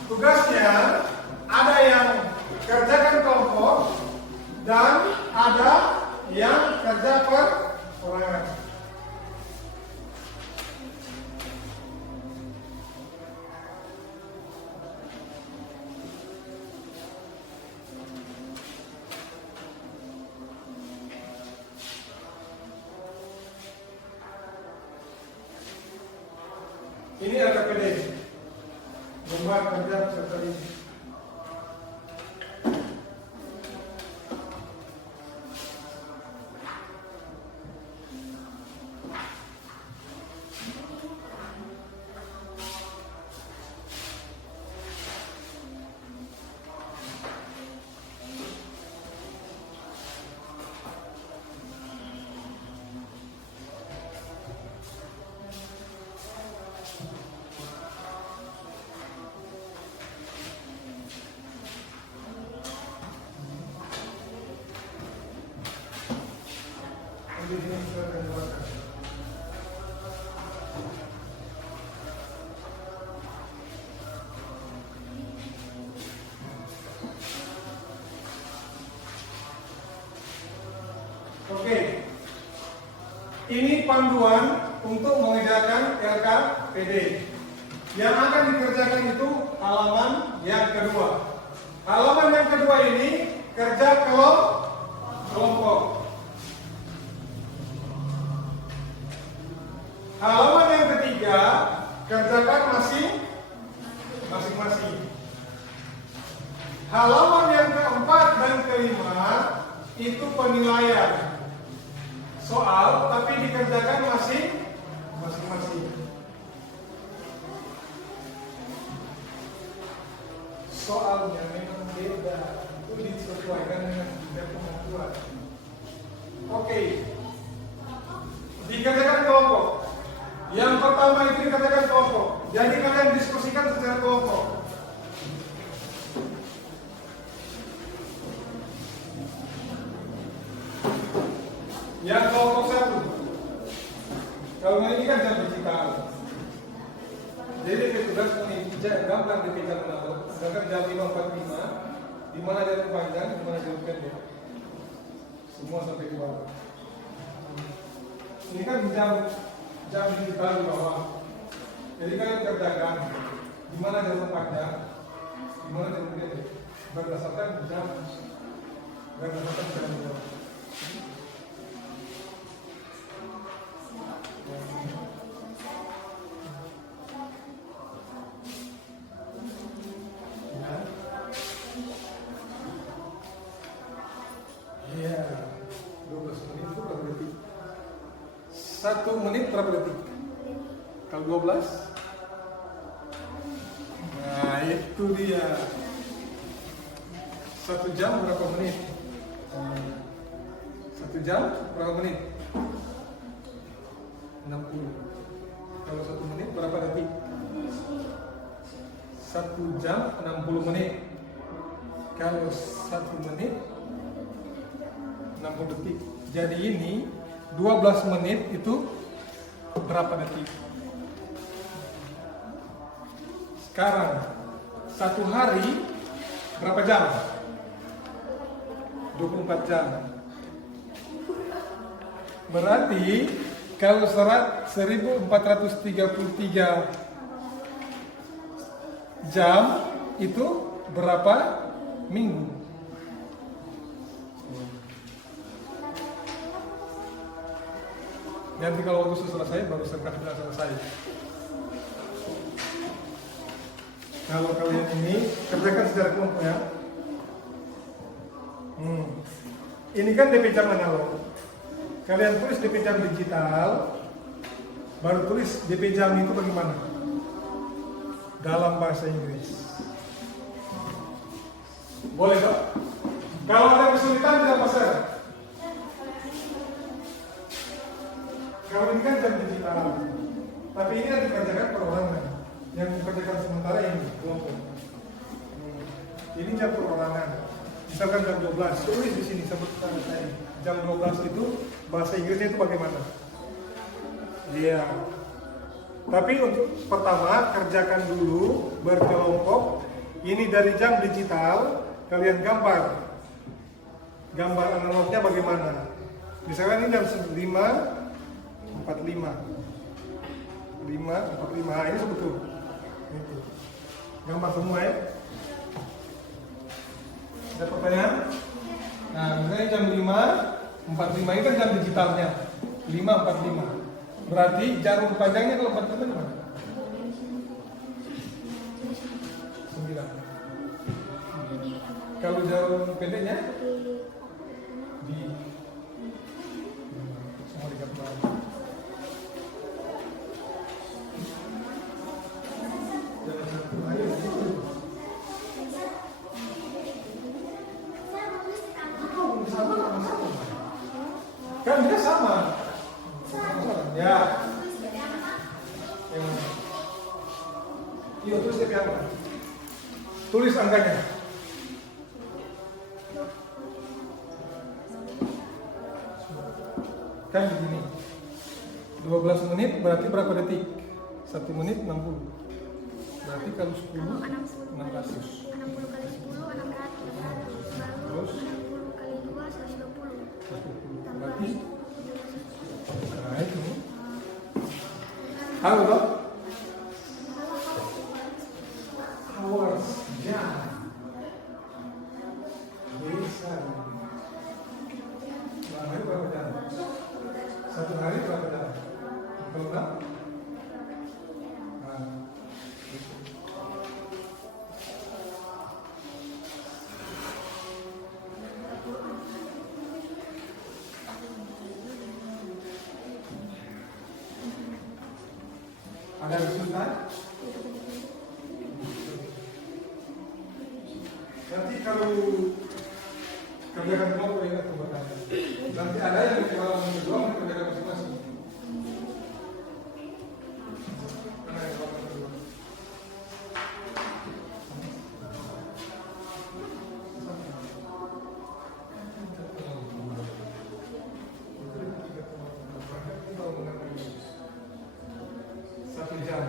Tugasnya ada yang kerjakan kelompok dan ada yang kerja perorangan. Ini RKPD, Lembar Kerja Peserta Didik. di sini silakan jelaskan. Oke, ini panduan untuk mengerjakan LKPD. Yang akan dikerjakan itu halaman yang kedua. Halaman yang kedua ini kerja kelompok. Halaman yang ketiga kerjakan masing-masing. Halaman yang keempat dan kelima itu penilaian soal, tapi dikerjakan masing-masing. Soalnya memang beda, itu disesuaikan dengan bidang pengetahuan. Oke, dikerjakan kelompok. Yang pertama itu dikerjakan kelompok. Jadi kalian diskusikan secara kelompok. Yang kelompok satu, kalau ini kan jam digital, jadi tugas menginjak gambar di pijak menabung, sedangkan jam 5.45, di mana jalur panjang, di mana jalur pendek, semua sampai ke bawah. Ini kan jam digital di bawah, jadi kalian kerjakan di mana jalur panjang, di mana jalur pendek, berdasarkan jam di bawah. Iya, 12 menit itu berapa detik? 1 menit berapa detik? Kalau 12? Nah, itu dia. 1 jam berapa menit? 1 jam berapa menit? 60. Kalau 1 menit berapa detik? 1 jam 60 menit. Kalau 1 menit 60 detik. Jadi ini 12 menit itu berapa detik? Sekarang 1 hari berapa jam? 24 jam. Berarti kalau 1433 jam itu berapa minggu? Nanti kalau waktu selesai baru selesai. Kalau kalian ini kerjakan secara kelompok ya. Ini kan DP jam analog. Kalian tulis DP jam digital, baru tulis DP jam itu bagaimana? Dalam bahasa Inggris. Boleh dong? Kalau ada kesulitan tidak masalah. Kalau ini kan jam digital, tapi ini yang dikerjakan perorangan. Yang dikerjakan sementara ini kelompok. Ini jam perorangan. Misalkan jam 12, tulis di sini sebut saya. Jam 12 itu bahasa Inggrisnya itu bagaimana? Iya. Tapi untuk pertama kerjakan dulu berkelompok. Ini dari jam digital, kalian gambar analognya bagaimana? Misalkan ini jam 5.45. Nah, ini sebetulnya. Itu. Gambar semua ya. Ada pertanyaan? Nah, misalnya jam 5.45 ini kan jam digitalnya. 5.45. Berarti jarum panjangnya kalau 45 gimana? 9. Kalau jarum pendeknya? Di semua digambar. Kan dia sama. Ya. Iya, tulis DP apa? Tulis angkanya. kan begini. 12 menit berarti berapa detik? 1 menit 60. Berarti kalau 10 600. 60 kali 10 600. Baru Terus 60 kali 2 120. 120. Berarti nah itu. Halo dok. Hours jam. Bisa. Hari berapa jam? 1 hari berapa jam? Kalau enggak? Nah. Ada kesulitan? Nanti kalau kerjakan kelompok ini aku bertanya. Nanti ada yang di pengalaman kedua kerjakan masing-masing. Mana yang pengalaman kedua? Satu jam,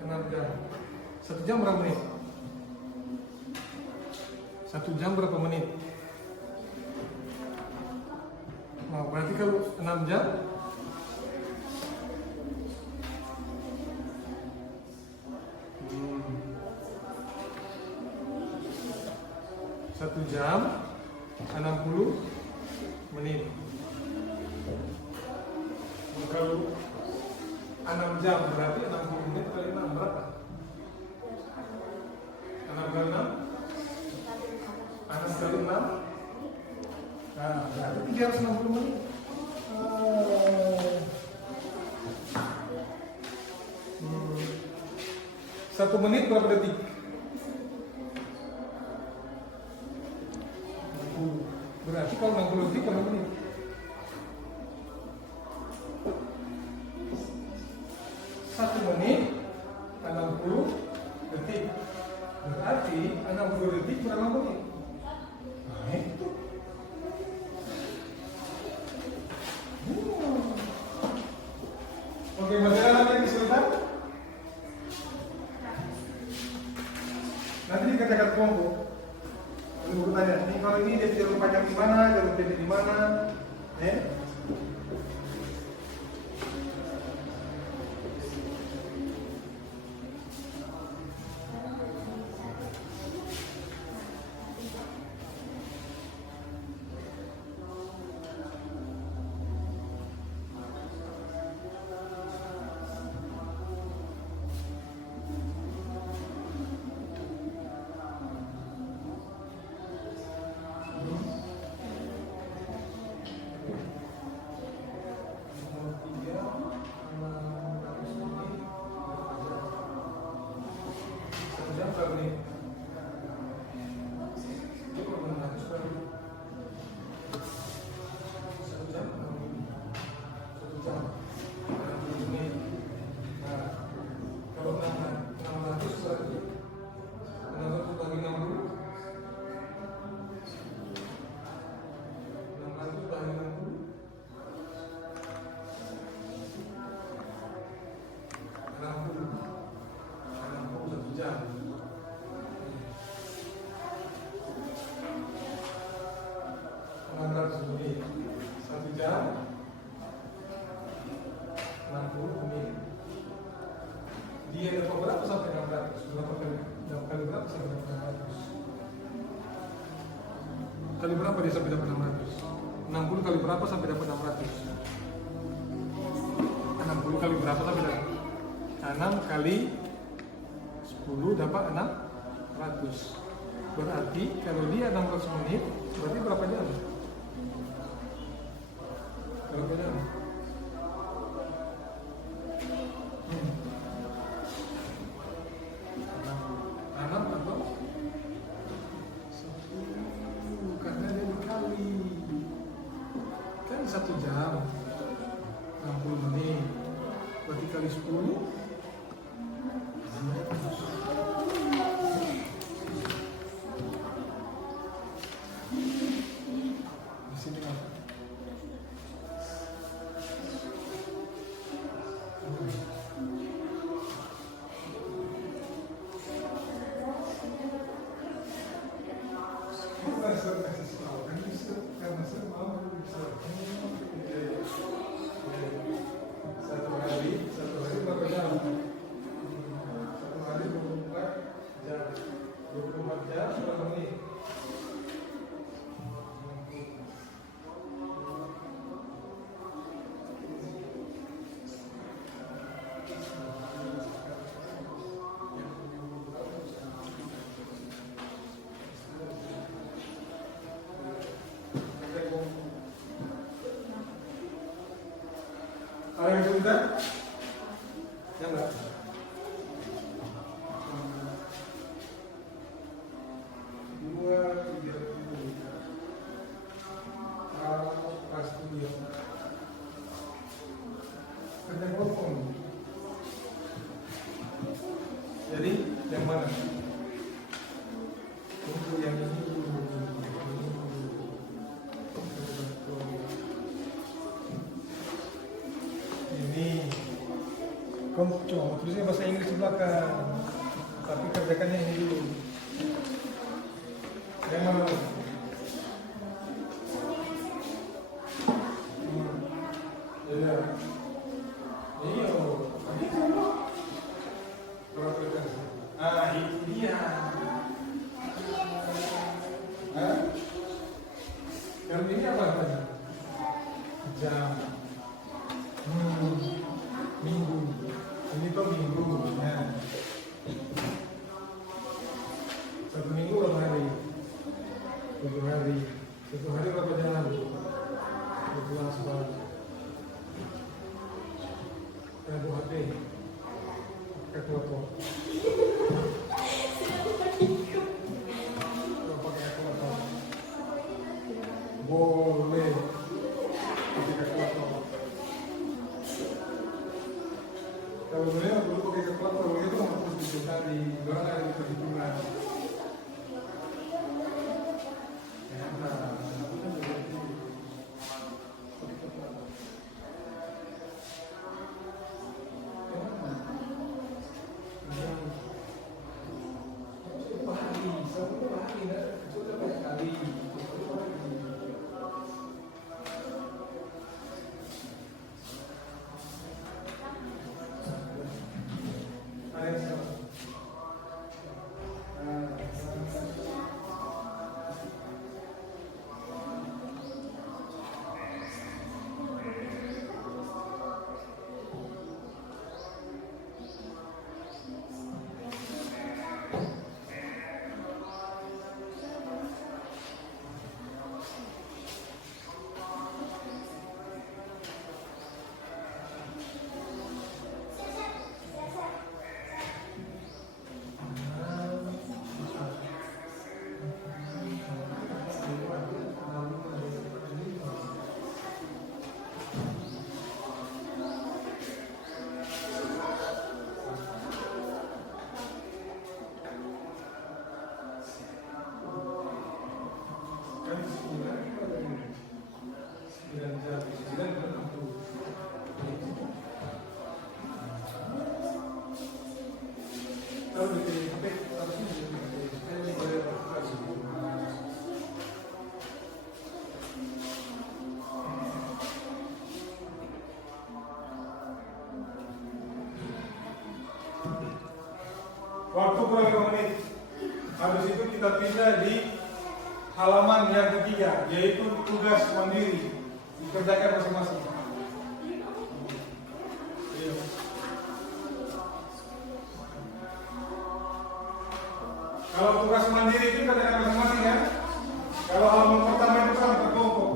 6 jam. 1 jam berapa menit? 1 jam berapa menit? Nah, berarti kalau 6 jam Satu jam 60 menit. Nah, kalau 6 jam berarti 60 menit kali 6 berapa? 6 kali 6? 6 kali 6? Nah, berarti 360 menit. 1 menit berapa detik? 60. Berarti kalau 60 detik berapa menit? 1 menit 60 detik. Berarti 60 detik berapa menit? Nah, itu. Oke, masih ada lagi yang kesulitan? Nanti dikerjakan kelompok. Lalu bertanya, nih kalau ini dia jalur panjang di mana, jalur pendek di mana, ya? Dia dapat berapa sampai 600? Berapa kali berapa sampai dapat 600? Kali berapa dia sampai dapat 600? 60 kali berapa sampai dapat 600? 60 kali berapa sampai dapat? 6 kali 10 dapat 600. Berarti kalau dia 600 menit, berarti berapa jam? Berapa jam? Karena dia dikali kan 1 jam 60 menit berarti kali 10 di sini apa? Sir kasih tahu kan Sir, karena Sir mau Sir. Satu hari berapa jam? Satu hari 24 jam. 24 jam berapa menit? Ada yang sebentar? Ya enggak? Dua, tiga, pas kuliah. Kerja telepon. Jadi yang mana? Untuk yang ini. Kamu coba tulisnya bahasa Inggris di belakang, tapi kerjakannya ini dulu. Yang mana? Ya. Ini berapa aplikasi? Itu dia. Yang ini apa tadi? Jam. Minggu. Ini tuh minggu, ya. Satu minggu berapa hari? 7 hari. 1 hari berapa jam? 12 jam. Kayak buat HP. Pakai foto. Pakai foto. Boleh. Pakai foto. Kalau sebenarnya dulu pakai kalkulator itu harus bisa di mana ada perhitungan. Ya, Waktu kurang 5 menit. Habis itu kita pindah di halaman yang ketiga, yaitu tugas mandiri. Dikerjakan masing-masing. Kalau tugas mandiri itu kerjakan masing-masing ya. Kalau halaman pertama itu kan berkelompok.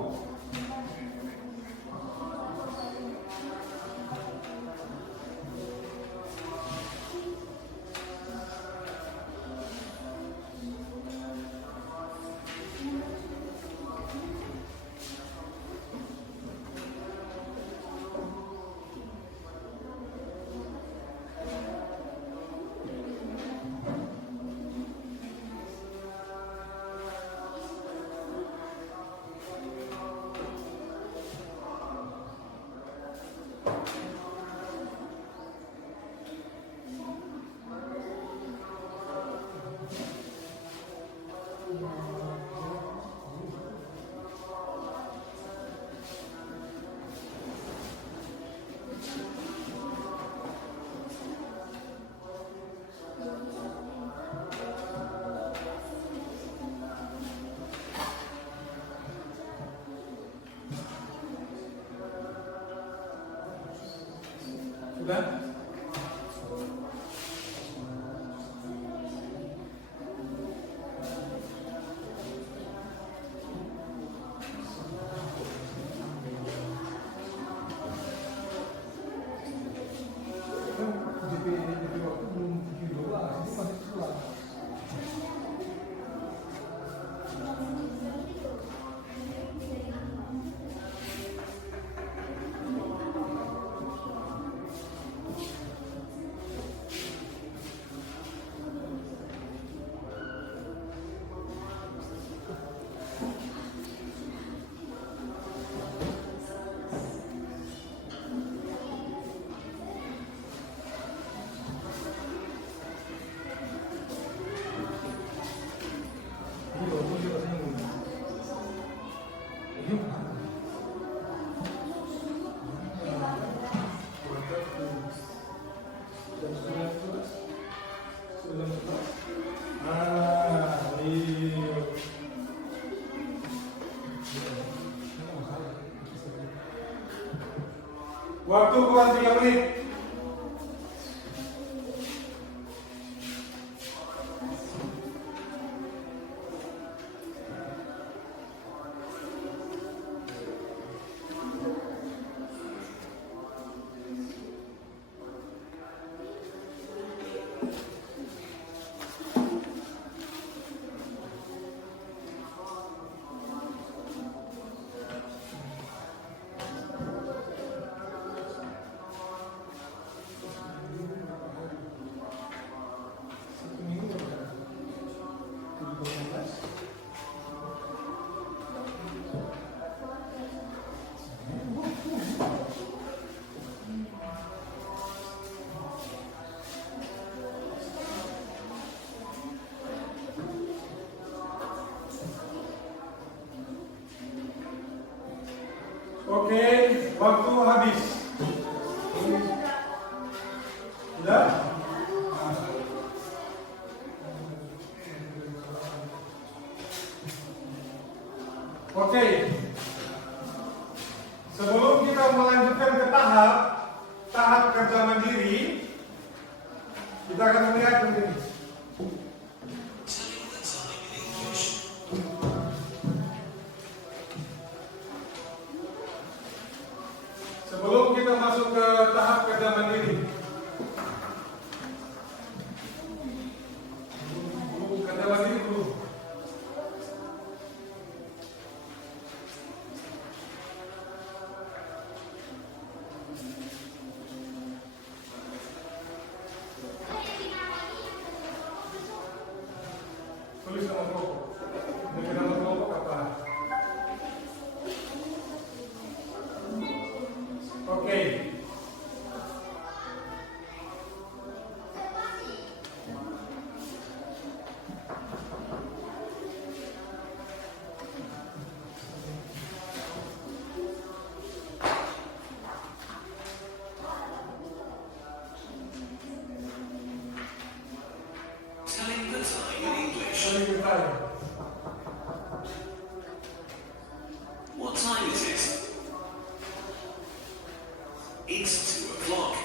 jam 11. Ah, iya. Waktu kurang 3 menit. Oke, waktu habis. Sudah? Oke. Sebelum kita melanjutkan ke tahap kerja mandiri, kita akan melihat begini. Sebelum kita masuk ke tahap kerja mandiri, kerja mandiri dulu. Tulis nama kelompok. Dengan nama kelompok apa? Oke. Telling the time in English. Saling bertanya. What time is it? It's 2 o'clock.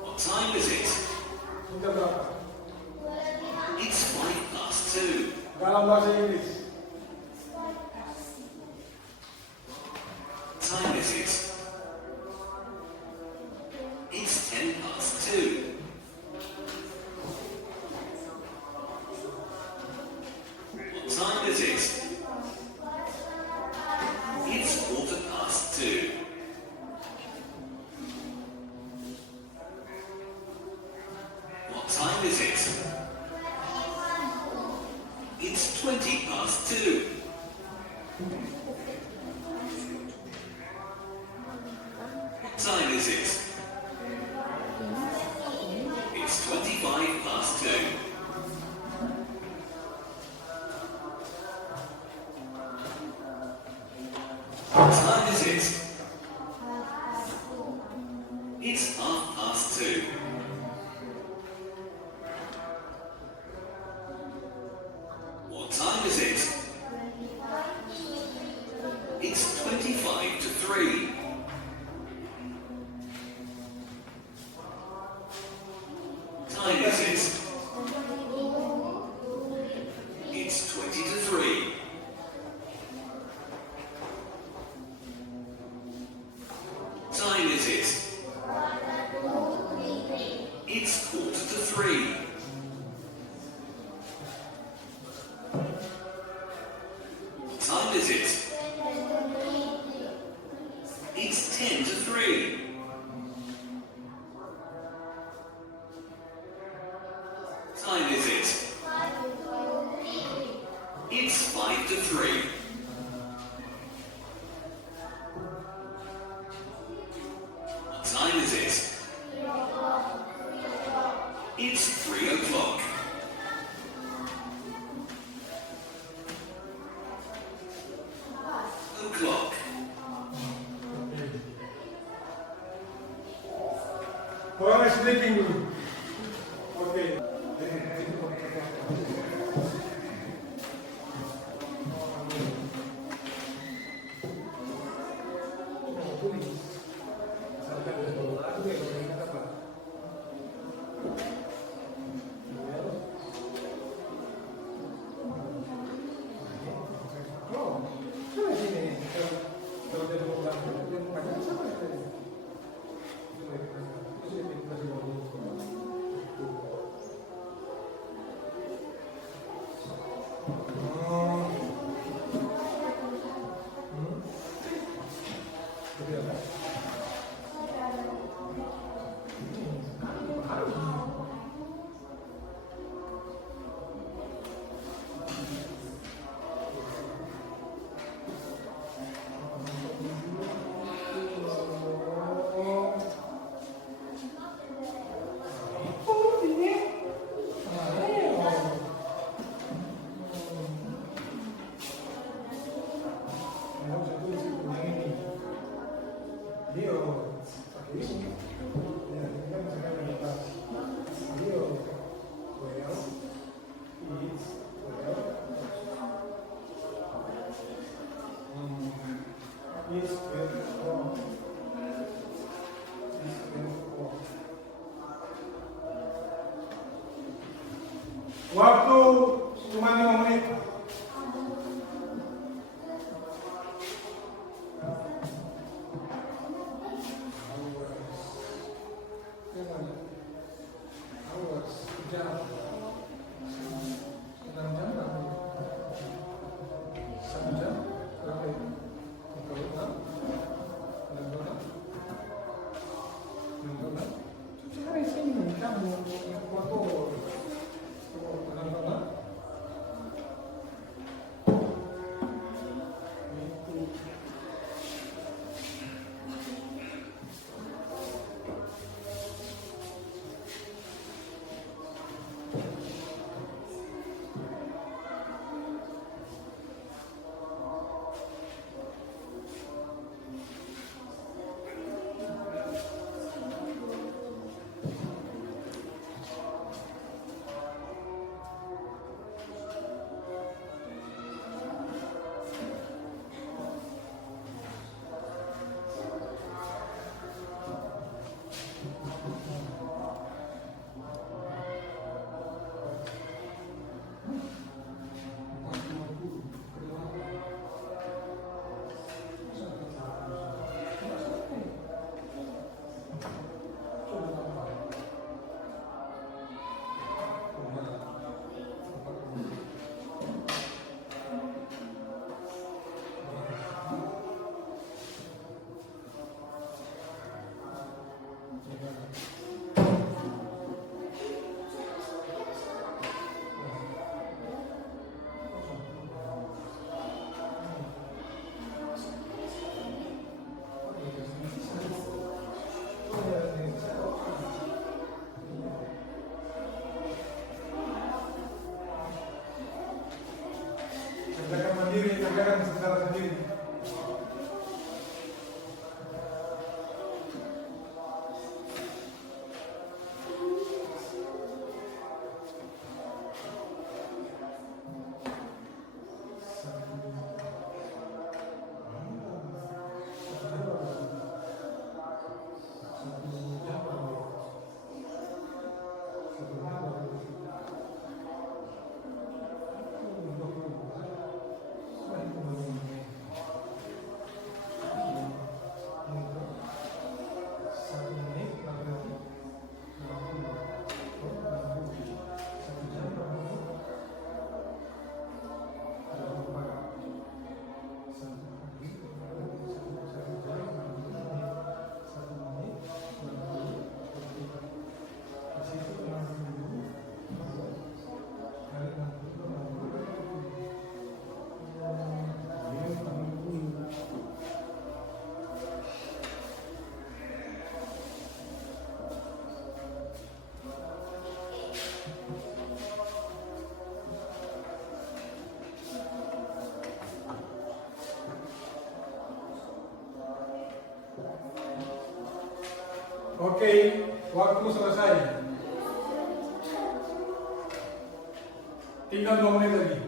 What time is it? Sudah berapa? It's 2:05. Dalam bahasa Inggris. Time is it? It's 2:10. What time is it? It's 2:15. What time is it? It's 2:20. What time is it? It's 2:25. What time is it? It's 2:30. What time is it? It's 2:55. Time is it? It's 2:50. Time is it? It's 2:45. Time is it? It's 2:50. Time is it? It's 2:55. What time is it? It's 3:00. O'clock. Orang sleeping dulu. Oke. Waktu cuma 5 menit. Oke, waktu selesai. Tinggal 2 menit lagi.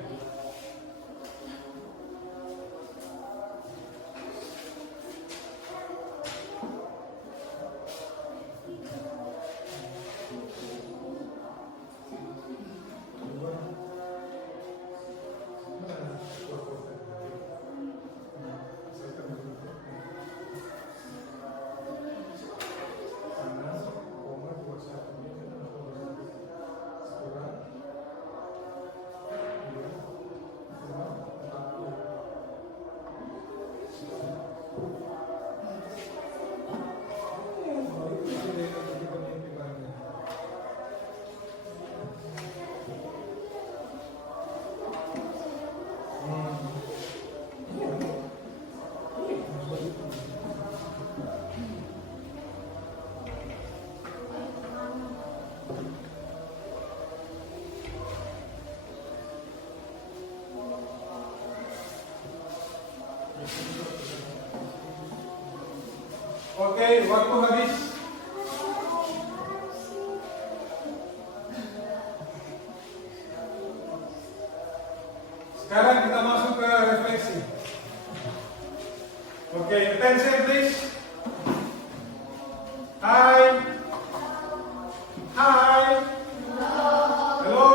Oke, waktu habis. Sekarang kita masuk ke refleksi. Oke, attention please. Hi. Hi. Hello.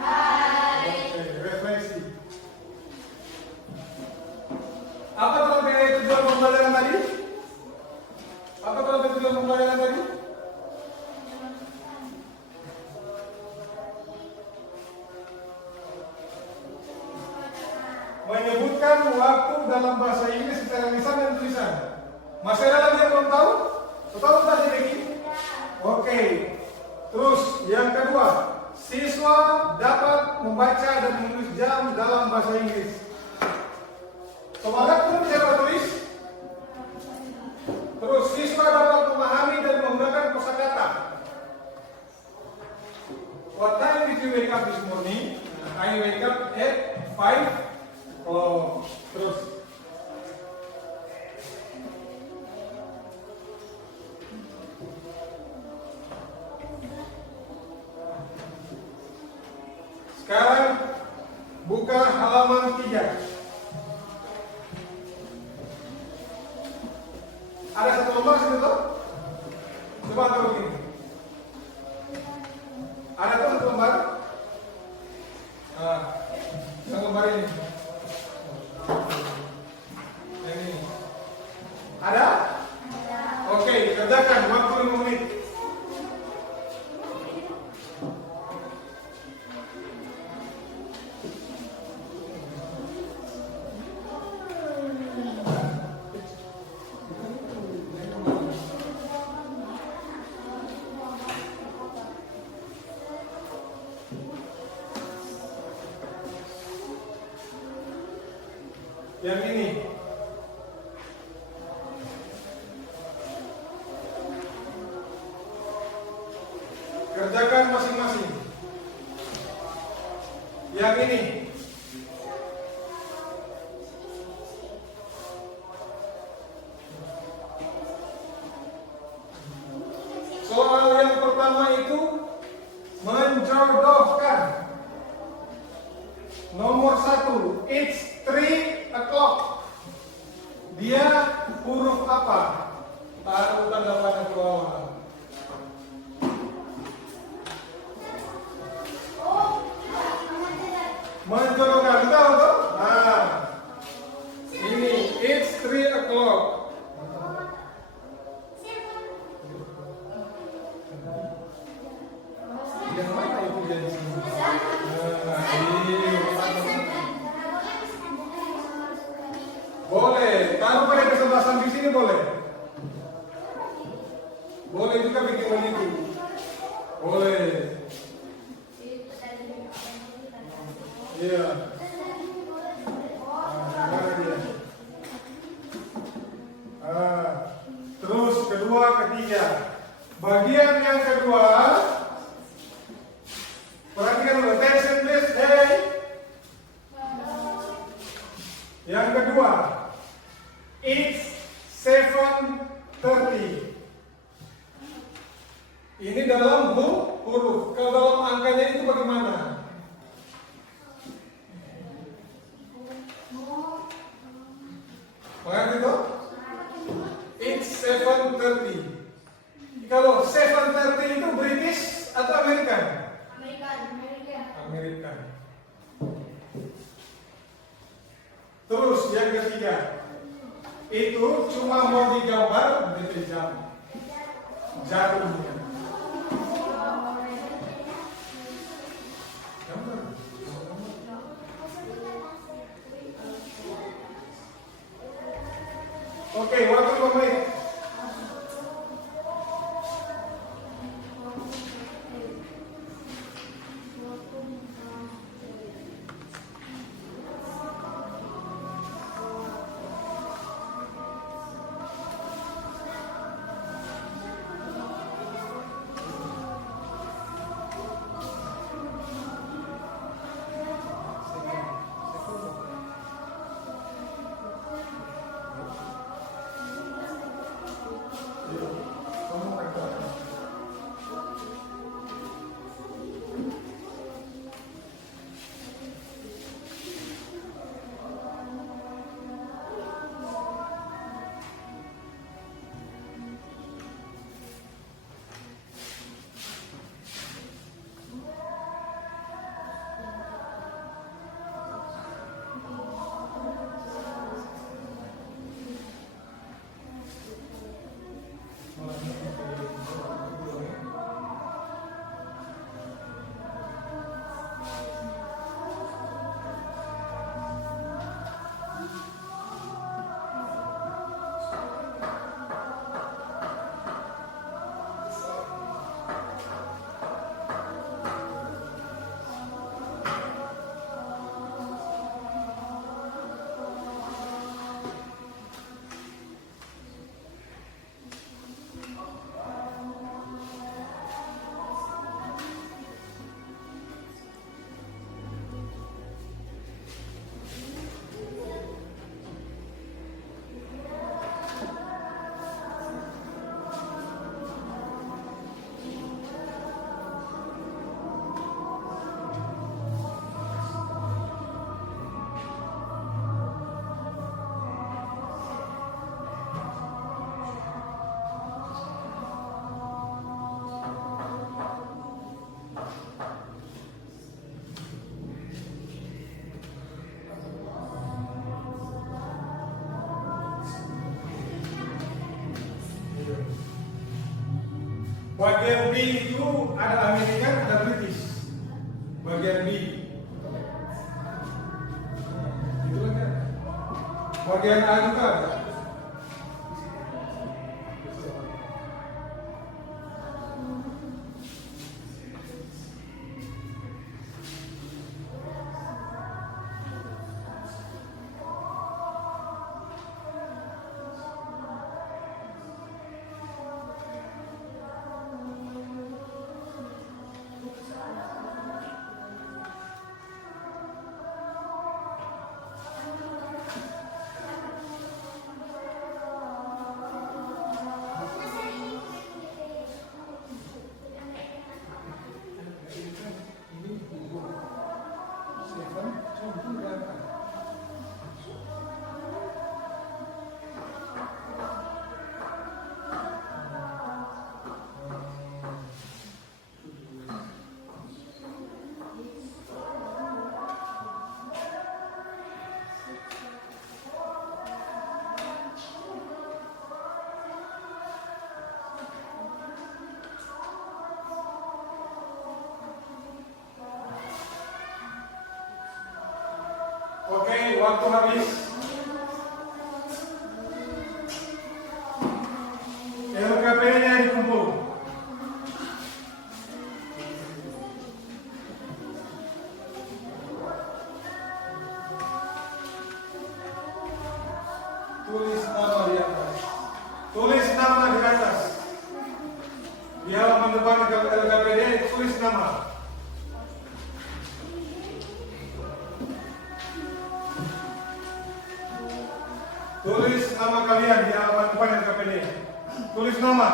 Hi. Oke, refleksi. Apa tujuan pembelajaran tadi? Apa tujuan pembelajaran tadi? Menyebutkan waktu dalam bahasa Inggris secara lisan dan tulisan. Masih ada lagi yang belum tahu? Tahu tadi Becky? Oke. Terus yang kedua, siswa dapat membaca dan menulis jam dalam bahasa Inggris. Semangat pun bisa tulis. Terus siswa dapat memahami dan menggunakan kosakata. What time did you wake up this morning? I wake up at 5. Oh, terus. Sekarang buka halaman 3. Ada satu lembar situ tuh? Coba angkat begini. Ada tuh satu lembar? Nah, yang lembar ini. Yang ini. Ada? Oke, kerjakan waktu 5 menit. Yang ini. Kerjakan masing-masing. Yang ini. Soal yang pertama itu menjodohkan. Nomor 1, it's 3 o'clock. Dia huruf apa? Taruh tanda panah ke bawah. Menjodohkan, tahu tuh? Nah, ini it's 3 o'clock. Yang mana itu jadi sini? Boleh, taruh pada kesebelasan di sini boleh. Boleh juga bikin begitu. Boleh. Iya. Terus kedua, ketiga. Bagian yang kedua. Perhatikan dulu, attention please, hey. Yang kedua, it's 7:30. Ini dalam huruf. Kalau dalam angkanya itu bagaimana? Mengerti itu? It's 7:30. Kalau 7:30 itu British atau American? American. Terus yang ketiga, itu cuma mau digambar dengan jam. Jarumnya. Gambar. Oke, waktu 5 menit. Bagian B itu ada American, ada British. Bagian B. Itu kan. Bagian A juga ada. Oke, waktu habis. LKP-nya dikumpul. Tulis nama di atas. Tulis nama di atas. Di halaman depan LKPD tulis nama. Tulis nama kalian di halaman depan LKPD. Tulis nama.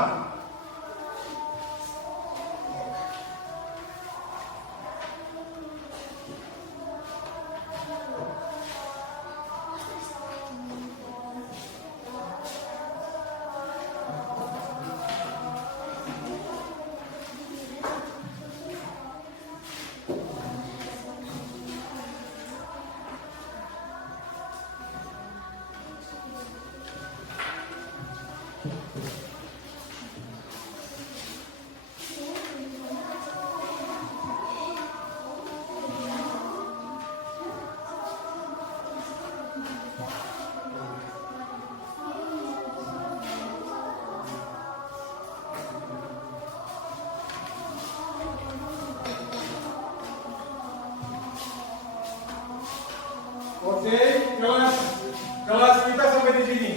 Oke, kelas kita sampai di sini.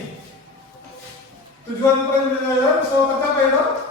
Tujuan pembelajaran so tercapai, toh?